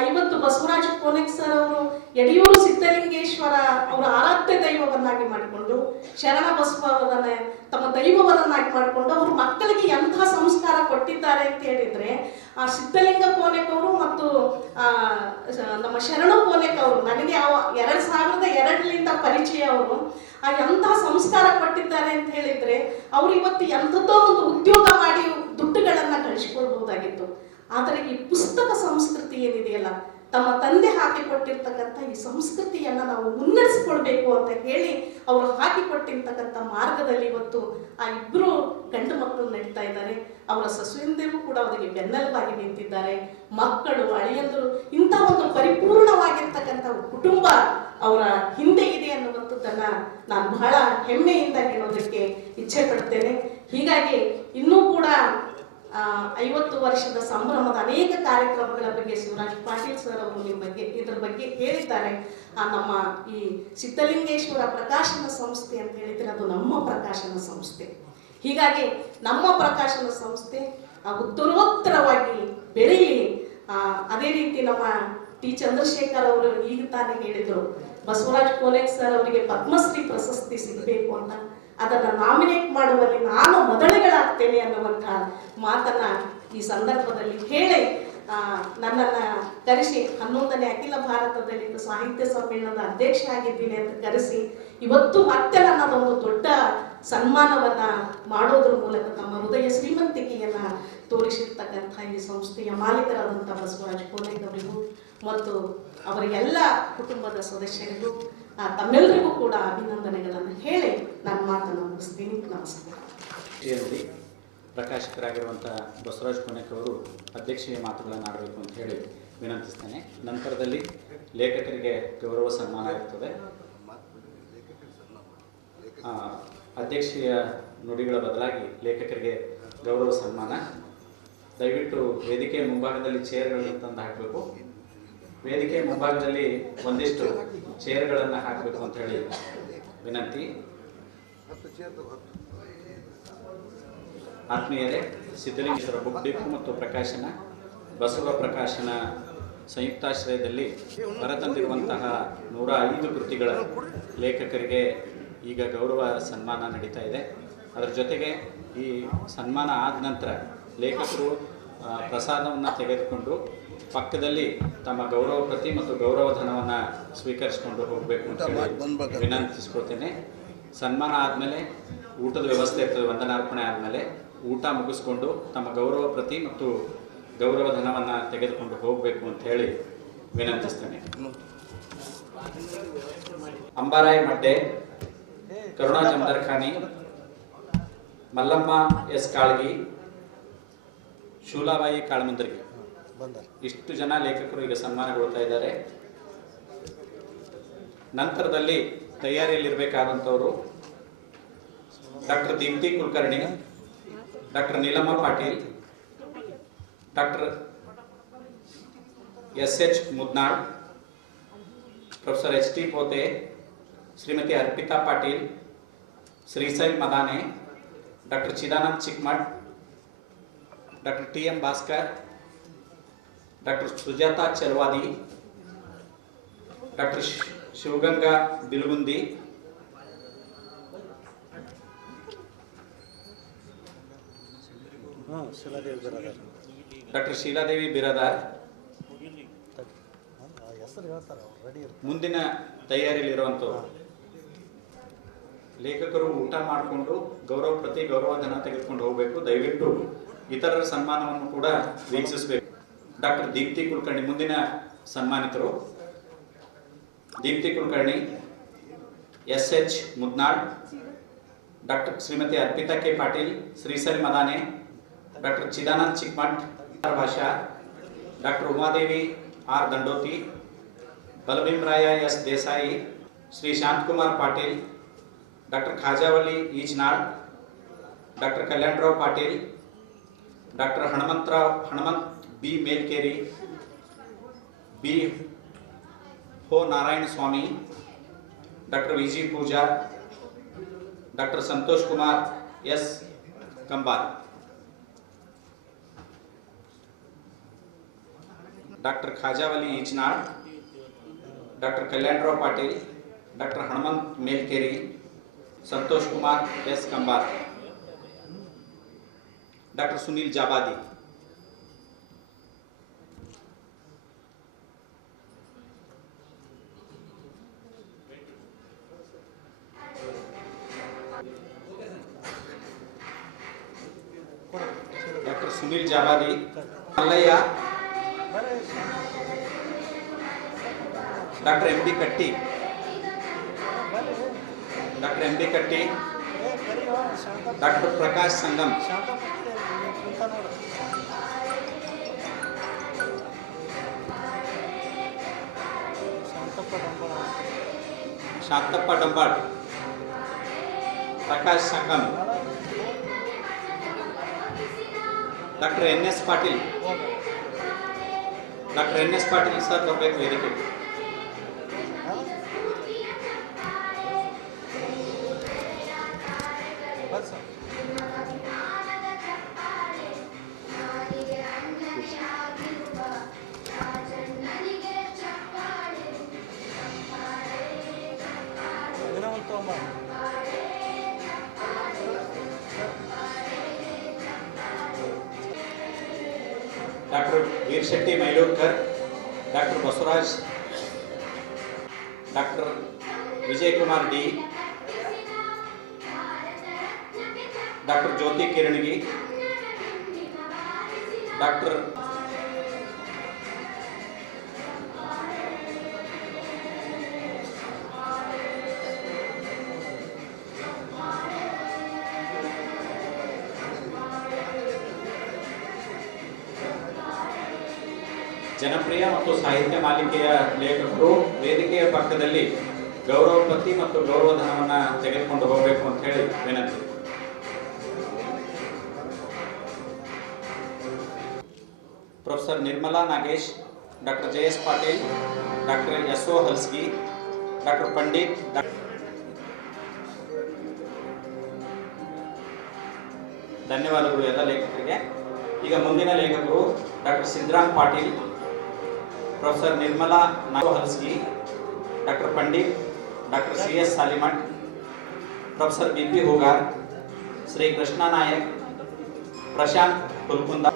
ಇವತ್ತು ಬಸವರಾಜ ಕೋನೆಕ್ ಸರ್ ಅವರು ಯಡಿಯೂರು ಸಿದ್ಧಲಿಂಗೇಶ್ವರ ಅವರ ಆರಾಧ್ಯ ದೈವವನ್ನಾಗಿ ಮಾಡಿಕೊಂಡು, ಶರಣ ಬಸವರನ್ನ ತಮ್ಮ ದೈವವನ್ನಾಗಿ ಮಾಡಿಕೊಂಡು ಅವರು ಮಕ್ಕಳಿಗೆ ಎಂತಹ ಸಂಸ್ಕಾರ ಕೊಟ್ಟಿದ್ದಾರೆ ಅಂತ ಹೇಳಿದ್ರೆ, ಆ ಸಿದ್ಧಲಿಂಗ ಕೋನೆಕ್ ಅವರು ಮತ್ತು ನಮ್ಮ ಶರಣ ಕೋನೆಕ್ ಅವರು ನನಗೆ 2002ರಿಂದ ಪರಿಚಯ. ಅವರು ಎಂತಹ ಸಂಸ್ಕಾರ ಕೊಟ್ಟಿದ್ದಾರೆ ಅಂತ ಹೇಳಿದ್ರೆ, ಅವ್ರು ಇವತ್ತು ಎಂಥದ್ದೋ ಒಂದು ಉದ್ಯೋಗ ಮಾಡಿ ದುಡ್ಡುಗಳನ್ನ ಗಳಿಸಿಕೊಳ್ಬಹುದಾಗಿತ್ತು. ಆದರೆ ಈ ಪುಸ್ತಕ ಸಂಸ್ಕೃತಿ ಏನಿದೆಯಲ್ಲ, ತಮ್ಮ ತಂದೆ ಹಾಕಿಕೊಟ್ಟಿರ್ತಕ್ಕಂಥ ಈ ಸಂಸ್ಕೃತಿಯನ್ನ ನಾವು ಮುನ್ನಡೆಸಿಕೊಳ್ಬೇಕು ಅಂತ ಹೇಳಿ ಅವರು ಹಾಕಿಕೊಟ್ಟಿರ್ತಕ್ಕಂಥ ಮಾರ್ಗದಲ್ಲಿ ಇವತ್ತು ಆ ಇಬ್ಬರು ಗಂಡು ಮಕ್ಕಳು ನಡೀತಾ ಇದ್ದಾರೆ. ಅವರ ಸಸುವಿಂದೇವು ಕೂಡ ಅವರಿಗೆ ಬೆನ್ನೆಲುಬಾಗಿ ನಿಂತಿದ್ದಾರೆ. ಮಕ್ಕಳು, ಅಳಿಯಂದರು, ಇಂಥ ಒಂದು ಪರಿಪೂರ್ಣವಾಗಿರ್ತಕ್ಕಂಥ ಕುಟುಂಬ ಅವರ ಹಿಂದೆ ಇದೆ ಅನ್ನುವಂಥದ್ದನ್ನ ನಾನು ಬಹಳ ಹೆಮ್ಮೆಯಿಂದ ಹೇಳೋದಕ್ಕೆ ಇಚ್ಛೆ ಪಡ್ತೇನೆ. ಹೀಗಾಗಿ ಇನ್ನೂ ಕೂಡ 50 ವರ್ಷದ ಸಂಭ್ರಮದ ಅನೇಕ ಕಾರ್ಯಕ್ರಮಗಳ ಬಗ್ಗೆ ಶಿವರಾಜ್ ಪಾಟೀಲ್ ಸರ್ ಅವರು ಇದ್ರ ಬಗ್ಗೆ ಹೇಳಿದ್ದಾರೆ. ನಮ್ಮ ಈ ಸಿದ್ಧಲಿಂಗೇಶ್ವರ ಪ್ರಕಾಶನ ಸಂಸ್ಥೆ ಅಂತ ಹೇಳಿದ್ರೆ ಅದು ನಮ್ಮ ಪ್ರಕಾಶನ ಸಂಸ್ಥೆ. ಹೀಗಾಗಿ ನಮ್ಮ ಪ್ರಕಾಶನ ಸಂಸ್ಥೆ ಉತ್ತರೋತ್ತರವಾಗಿ ಬೆಳೆಯಲಿ. ಅದೇ ರೀತಿ ನಮ್ಮ ಟಿ ಚಂದ್ರಶೇಖರ್ ಅವರು ಈಗ ತಾನೇ ಹೇಳಿದರು, ಬಸವರಾಜ್ ಕೋನೆಕ್ ಸರ್ ಅವರಿಗೆ ಪದ್ಮಶ್ರೀ ಪ್ರಶಸ್ತಿ ಸಿಗಬೇಕು ಅಂತ. ಅದನ್ನು ನಾಮಿನೇಟ್ ಮಾಡುವಲ್ಲಿ ನಾನು ಮೊದಲಿಗಳಾಗ್ತೇನೆ ಅನ್ನುವಂಥ ಮಾತನ್ನ ಈ ಸಂದರ್ಭದಲ್ಲಿ ಹೇಳಿ ನನ್ನನ್ನು ಕರೆಸಿ 11ನೇ ಅಖಿಲ ಭಾರತ ದಲಿತ ಸಾಹಿತ್ಯ ಸಮ್ಮೇಳನದ ಅಧ್ಯಕ್ಷ ಆಗಿದ್ದೀನಿ ಅಂತ ಕರೆಸಿ ಇವತ್ತು ಮತ್ತೆ ನನ್ನದೊಂದು ದೊಡ್ಡ ಸನ್ಮಾನವನ್ನ ಮಾಡೋದ್ರ ಮೂಲಕ ತಮ್ಮ ಹೃದಯ ಶ್ರೀಮಂತಿಕೆಯನ್ನ ತೋರಿಸಿರ್ತಕ್ಕಂಥ ಈ ಸಂಸ್ಥೆಯ ಮಾಲೀಕರಾದಂಥ ಬಸವರಾಜ್ ಕೋನೆಕ್ ಅವರಿಗೂ ಮತ್ತು ಅವರ ಎಲ್ಲ ಕುಟುಂಬದ ಸದಸ್ಯರಿಗೂ ತಮ್ಮೆಲ್ಲರಿಗೂ ಕೂಡ ಅಭಿನಂದನೆಗಳನ್ನು ಹೇಳಿ ನನ್ನ ಮಾತನ್ನು ಮುಗಿಸ್ತೀನಿ. ನಮಸ್ಕಾರ. ಪ್ರಕಾಶಕರಾಗಿರುವಂಥ ಬಸವರಾಜ್ ಕೋನೆಕ್ ಅವರು ಅಧ್ಯಕ್ಷೀಯ ಮಾತುಗಳನ್ನು ಆಡಬೇಕು ಅಂತ ಹೇಳಿ ವಿನಂತಿಸ್ತೇನೆ. ನಂತರದಲ್ಲಿ ಲೇಖಕರಿಗೆ ಗೌರವ ಸನ್ಮಾನ ಇರ್ತದೆ. ಅಧ್ಯಕ್ಷೀಯ ನುಡಿಗಳ ಬದಲಾಗಿ ಲೇಖಕರಿಗೆ ಗೌರವ ಸನ್ಮಾನ. ದಯವಿಟ್ಟು ವೇದಿಕೆಯ ಮುಂಭಾಗದಲ್ಲಿ ಚೇರ್ಗಳನ್ನು ತಂದು ಹಾಕಬೇಕು. ವೇದಿಕೆ ಮುಂಭಾಗದಲ್ಲಿ ಒಂದಿಷ್ಟು ಚೇರ್ಗಳನ್ನು ಹಾಕಬೇಕು ಅಂತ ಹೇಳಿ ವಿನಂತಿ. ಆತ್ಮೀಯರೇ, ಸಿದ್ಧಲಿಂಗೇಶ್ವರ ಬುಕ್ ಡಿಪೋ ಮತ್ತು ಪ್ರಕಾಶನ, ಬಸವ ಪ್ರಕಾಶನ ಸಂಯುಕ್ತಾಶ್ರಯದಲ್ಲಿ ಹೊರತಂದಿರುವಂತಹ 105 ಕೃತಿಗಳ ಲೇಖಕರಿಗೆ ಈಗ ಗೌರವ ಸನ್ಮಾನ ನಡೀತಾ ಇದೆ. ಅದರ ಜೊತೆಗೆ ಈ ಸನ್ಮಾನ ಆದ ನಂತರ ಲೇಖಕರು ಪ್ರಸಾದವನ್ನು ತೆಗೆದುಕೊಂಡು ಪಕ್ಕದಲ್ಲಿ ತಮ್ಮ ಗೌರವ ಪ್ರತಿ ಮತ್ತು ಗೌರವ ಧನವನ್ನು ಸ್ವೀಕರಿಸಿಕೊಂಡು ಹೋಗಬೇಕು ಅಂತ ಹೇಳಿ ವಿನಂತಿಸ್ಕೊಳ್ತೇನೆ. ಸನ್ಮಾನ ಆದಮೇಲೆ ಊಟದ ವ್ಯವಸ್ಥೆ ಇರ್ತದೆ. ವಂದನಾರ್ಪಣೆ ಆದಮೇಲೆ ಊಟ ಮುಗಿಸ್ಕೊಂಡು ತಮ್ಮ ಗೌರವ ಪ್ರತಿ ಮತ್ತು ಗೌರವ ಧನವನ್ನು ತೆಗೆದುಕೊಂಡು ಹೋಗಬೇಕು ಅಂತ ಹೇಳಿ ವಿನಂತಿಸ್ತೇನೆ. ಅಂಬಾರಾಯ್ ಮಡ್ಡೆ, ಕರುಣಾ ಜಮದರ್ಖಾನಿ, ಮಲ್ಲಮ್ಮ ಎಸ್ ಕಾಳ್ಗಿ, ಶೂಲಾಬಾಯಿ ಕಾಳಮಂದರ್ಗಿ, ಇಷ್ಟು ಜನ ಲೇಖಕರು ಈಗ ಸನ್ಮಾನಗೊಳ್ತಾ ಇದ್ದಾರೆ. ನಂತರದಲ್ಲಿ ತಯಾರಿಯಲ್ಲಿರಬೇಕಾದಂಥವರು doctor Deepti Kulkarni, doctor Neelamma Patil, doctor S H. Mudnal, professor H T. Pothe, Shrimati Arpita Patil, Shrishail Madane, doctor Chidanand Chikmath, doctor T M. Bhaskar, doctor Sujata Chelwadi, doctor Shivaganga Bilgundi, doctor Sheeladevi Biradar. ಮುಂದಿನ ತಯಾರಿಯಲ್ಲಿರುವಂಥವ್ರು ಲೇಖಕರು ಊಟ ಮಾಡಿಕೊಂಡು ಗೌರವ ಪ್ರತಿ ಗೌರವ ಧನ ತೆಗೆದುಕೊಂಡು ಹೋಗಬೇಕು. ದಯವಿಟ್ಟು ಇತರರ ಸನ್ಮಾನವನ್ನು ಕೂಡ ವೀಕ್ಷಿಸಬೇಕು. ಡಾಕ್ಟರ್ ದೀಪ್ತಿ ಕುಲಕರ್ಣಿ ಮುಂದಿನ ಸನ್ಮಾನಿತರು. Deepti Kulkarni, S H. Mudnal, doctor Shrimati Arpita K Patil, Shrishail Madane, doctor Chidanand Chikmath Bhasha, doctor Umadevi R Dandoti, Balabhimaraya S Desai, Shri Shantakumar Patil, doctor Khajavali Ijnal, doctor Kalyanrao Patil, doctor Hanumant B Melkeri, B ಹೋ Narayana Swamy, doctor V G Pujar, doctor Santosh Kumar S Kambar, doctor Khajavali Ijnal, doctor Kalyanrao Patil, doctor Hanumant Melkeri, Santosh Kumar S Kambar, doctor Sunil Jabadi. Doctor Sunil Jabadi, Mallayya, doctor M D Katti, doctor M D Katti, doctor Prakash Sangam, Shantappa Dambal, Prakash Sangam, doctor N S Patil. Doctor N S Patil sir ಬರಬೇಕು ವೇದಿಕೆ. Doctor Veer Shetty Mailurkar, doctor Basavaraj, doctor Vijay Kumar D, doctor Jyoti Kirangi, doctor ಜನಪ್ರಿಯ ಮತ್ತು ಸಾಹಿತ್ಯ ಮಾಲಿಕೆಯ ಲೇಖಕರು ವೇದಿಕೆಯ ಪಕ್ಕದಲ್ಲಿ ಗೌರವ ಪತ್ತಿ ಮತ್ತು ಗೌರವಧನವನ್ನು ತೆಗೆದುಕೊಂಡು ಹೋಗಬೇಕು ಅಂತ ಹೇಳಿ ವಿನಂತಿ. Professor Nirmala Nagesh, doctor J S Patil, doctor S O Halsgi, doctor Pandit. ಧನ್ಯವಾದಗಳು ಎಲ್ಲ ಲೇಖಕರಿಗೆ. ಈಗ ಮುಂದಿನ ಲೇಖಕರು doctor Siddaram Patil, professor Nirmala Halsgi, doctor Pandit, doctor C S Salimath, professor B P Hogar, Shri Krishna Nayak, Prashant Hulkunda.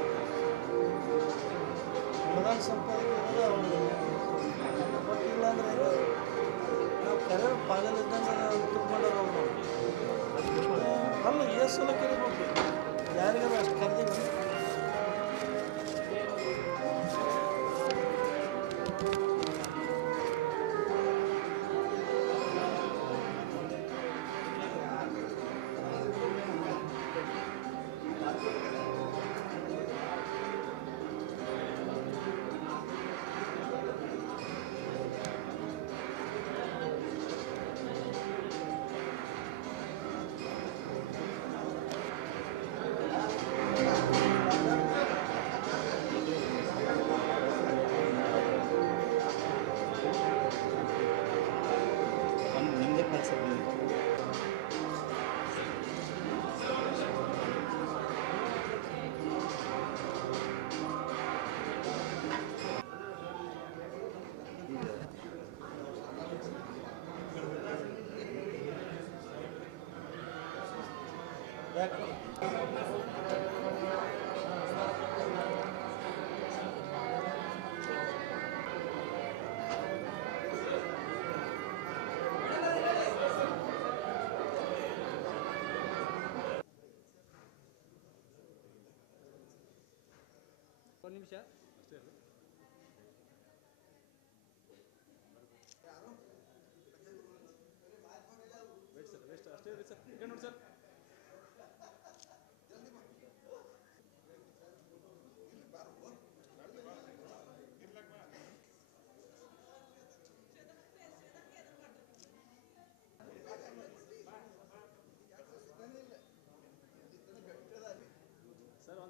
ನಿಮಿಷ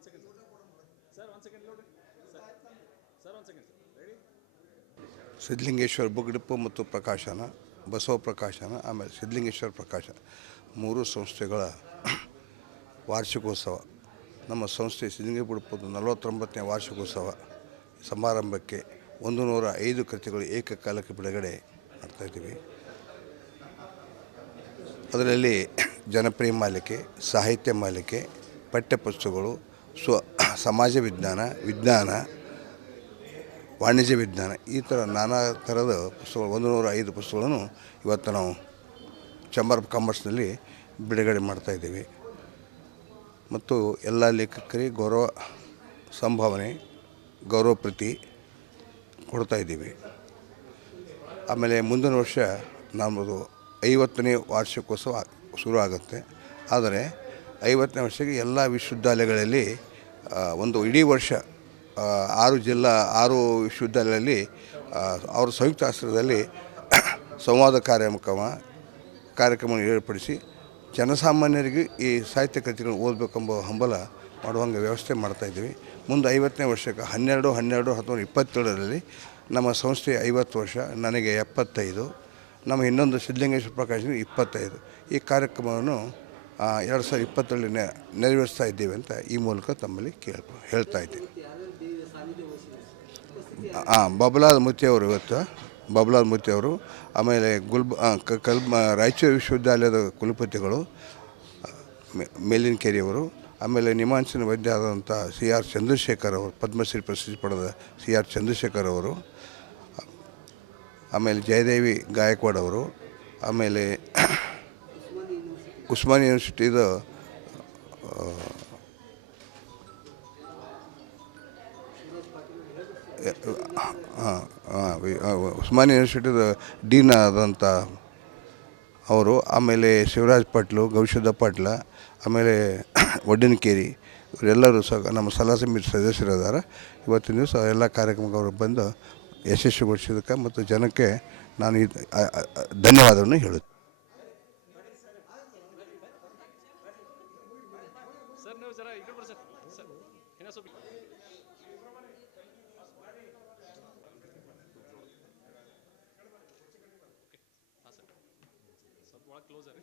1 second, sir. 1 second, load. Sir, 1 second, sir. Ready? Siddhalingeshwara ಬುಗ್ಡಿಪ್ಪು ಮತ್ತು ಪ್ರಕಾಶನ, ಬಸವ ಪ್ರಕಾಶನ, ಆಮೇಲೆ ಸಿದ್ಧಲಿಂಗೇಶ್ವರ ಪ್ರಕಾಶನ 3 ಸಂಸ್ಥೆಗಳ ವಾರ್ಷಿಕೋತ್ಸವ. ನಮ್ಮ ಸಂಸ್ಥೆ ಸಿದ್ಧಲಿಂಗೇಶ್ವರ ಬುಗ್ಡಿಪ್ಪುದು 49ನೇ ವಾರ್ಷಿಕೋತ್ಸವ ಸಮಾರಂಭಕ್ಕೆ 105 ಕೃತಿಗಳು ಏಕಕಾಲಕ್ಕೆ ಬಿಡುಗಡೆ ಮಾಡ್ತಾಯಿದ್ದೀವಿ. ಅದರಲ್ಲಿ ಜನಪ್ರಿಯ ಮಾಲಿಕೆ, ಸಾಹಿತ್ಯ ಮಾಲಿಕೆ, ಪಠ್ಯಪುಸ್ತಕಗಳು, ಸಮಾಜ ವಿಜ್ಞಾನ, ವಿಜ್ಞಾನ, ವಾಣಿಜ್ಯ ವಿಜ್ಞಾನ, ಈ ಥರ ನಾನಾ ಥರದ ಪುಸ್ತಕಗಳು 105 ಪುಸ್ತಕಗಳನ್ನು ಇವತ್ತು ನಾವು ಚೇಂಬರ್ ಆಫ್ ಕಾಮರ್ಸ್ನಲ್ಲಿ ಬಿಡುಗಡೆ ಮಾಡ್ತಾಯಿದ್ದೀವಿ. ಮತ್ತು ಎಲ್ಲ ಲೇಖಕರಿಗೆ ಗೌರವ ಸಂಭಾವನೆ, ಗೌರವ ಪ್ರತಿ ಕೊಡ್ತಾಯಿದ್ದೀವಿ. ಆಮೇಲೆ ಮುಂದಿನ ವರ್ಷ ನಮ್ಮದು 50ನೇ ವಾರ್ಷಿಕೋತ್ಸವ ಶುರು ಆಗುತ್ತೆ. ಆದರೆ 50ನೇ ವರ್ಷಕ್ಕೆ ಎಲ್ಲ ವಿಶ್ವವಿದ್ಯಾಲಯಗಳಲ್ಲಿ ಒಂದು ಇಡೀ ವರ್ಷ 6 ವಿಶ್ವವಿದ್ಯಾಲಯಗಳಲ್ಲಿ ಅವರ ಸಂಯುಕ್ತ ಆಶ್ರಯದಲ್ಲಿ ಸಂವಾದ ಕಾರ್ಯಕ್ರಮವನ್ನು ಏರ್ಪಡಿಸಿ ಜನಸಾಮಾನ್ಯರಿಗೆ ಈ ಸಾಹಿತ್ಯ ಕೃತಿಗಳನ್ನು ಓದಬೇಕೆಂಬ ಹಂಬಲ ಮಾಡುವಂಗೆ ವ್ಯವಸ್ಥೆ ಮಾಡ್ತಾಯಿದ್ದೀವಿ. ಮುಂದೆ 50ನೇ ವರ್ಷಕ್ಕೆ 12/12/1927ರಲ್ಲಿ ನಮ್ಮ ಸಂಸ್ಥೆ 50 ವರ್ಷ, ನನಗೆ 75, ನಮ್ಮ ಇನ್ನೊಂದು ಸಿದ್ಧಲಿಂಗೇಶ್ವರ ಪ್ರಕಾಶನ 25. ಈ ಕಾರ್ಯಕ್ರಮವನ್ನು 2020ರಲ್ಲಿ ನೆರವೇರಿಸ್ತಾ ಇದ್ದೀವಿ ಅಂತ ಈ ಮೂಲಕ ತಮ್ಮಲ್ಲಿ ಹೇಳ್ತಾ ಇದ್ದೀನಿ. ಬಬಲಾದ ಮೂರ್ತಿಯವರು ಬಬಲಾದ ಮೂರ್ತಿಯವರು, ಆಮೇಲೆ ರಾಯಚೂರು ವಿಶ್ವವಿದ್ಯಾಲಯದ ಕುಲಪತಿಗಳು ಮೇಲಿನಕೆರೆಯವರು, ಆಮೇಲೆ ನಿಮಾನ್ಸಿನ ವೈದ್ಯ ಆದಂಥ CR ಚಂದ್ರಶೇಖರ್ ಅವರು, ಪದ್ಮಶ್ರೀ ಪ್ರಶಸ್ತಿ ಪಡೆದ CR ಚಂದ್ರಶೇಖರ್ ಅವರು, ಆಮೇಲೆ ಜಯದೇವಿ ಗಾಯಕ್ವಾಡ್ ಅವರು, ಆಮೇಲೆ ಉಸ್ಮಾನ್ ಯೂನಿವರ್ಸಿಟಿದ ಉಸ್ಮಾನ್ ಯೂನಿವರ್ಸಿಟಿದ ಡೀನ್ ಆದಂಥ ಅವರು, ಆಮೇಲೆ ಶಿವರಾಜ್ ಪಾಟ್ಲು, ಗವಿಸಿದ್ಧ ಪಾಟ್ಲ, ಆಮೇಲೆ ವಡ್ಡನಕೇರಿ, ಇವರೆಲ್ಲರೂ ಸಹ ನಮ್ಮ ಸಲಹಾ ಸಮಿತಿ ಸದಸ್ಯರಿದ್ದಾರೆ. ಇವತ್ತಿನ ದಿವಸ ಎಲ್ಲ ಕಾರ್ಯಕ್ರಮಕ್ಕೆ ಅವರು ಬಂದು ಯಶಸ್ವಿಗೊಳಿಸಿದ್ದಕ್ಕೆ ಮತ್ತು ಜನಕ್ಕೆ ನಾನು ಧನ್ಯವಾದವನ್ನು ಹೇಳುತ್ತೇನೆ. Sir, no, sir. You can sir. Sir, hina so. Okay. Sir. Sab closer.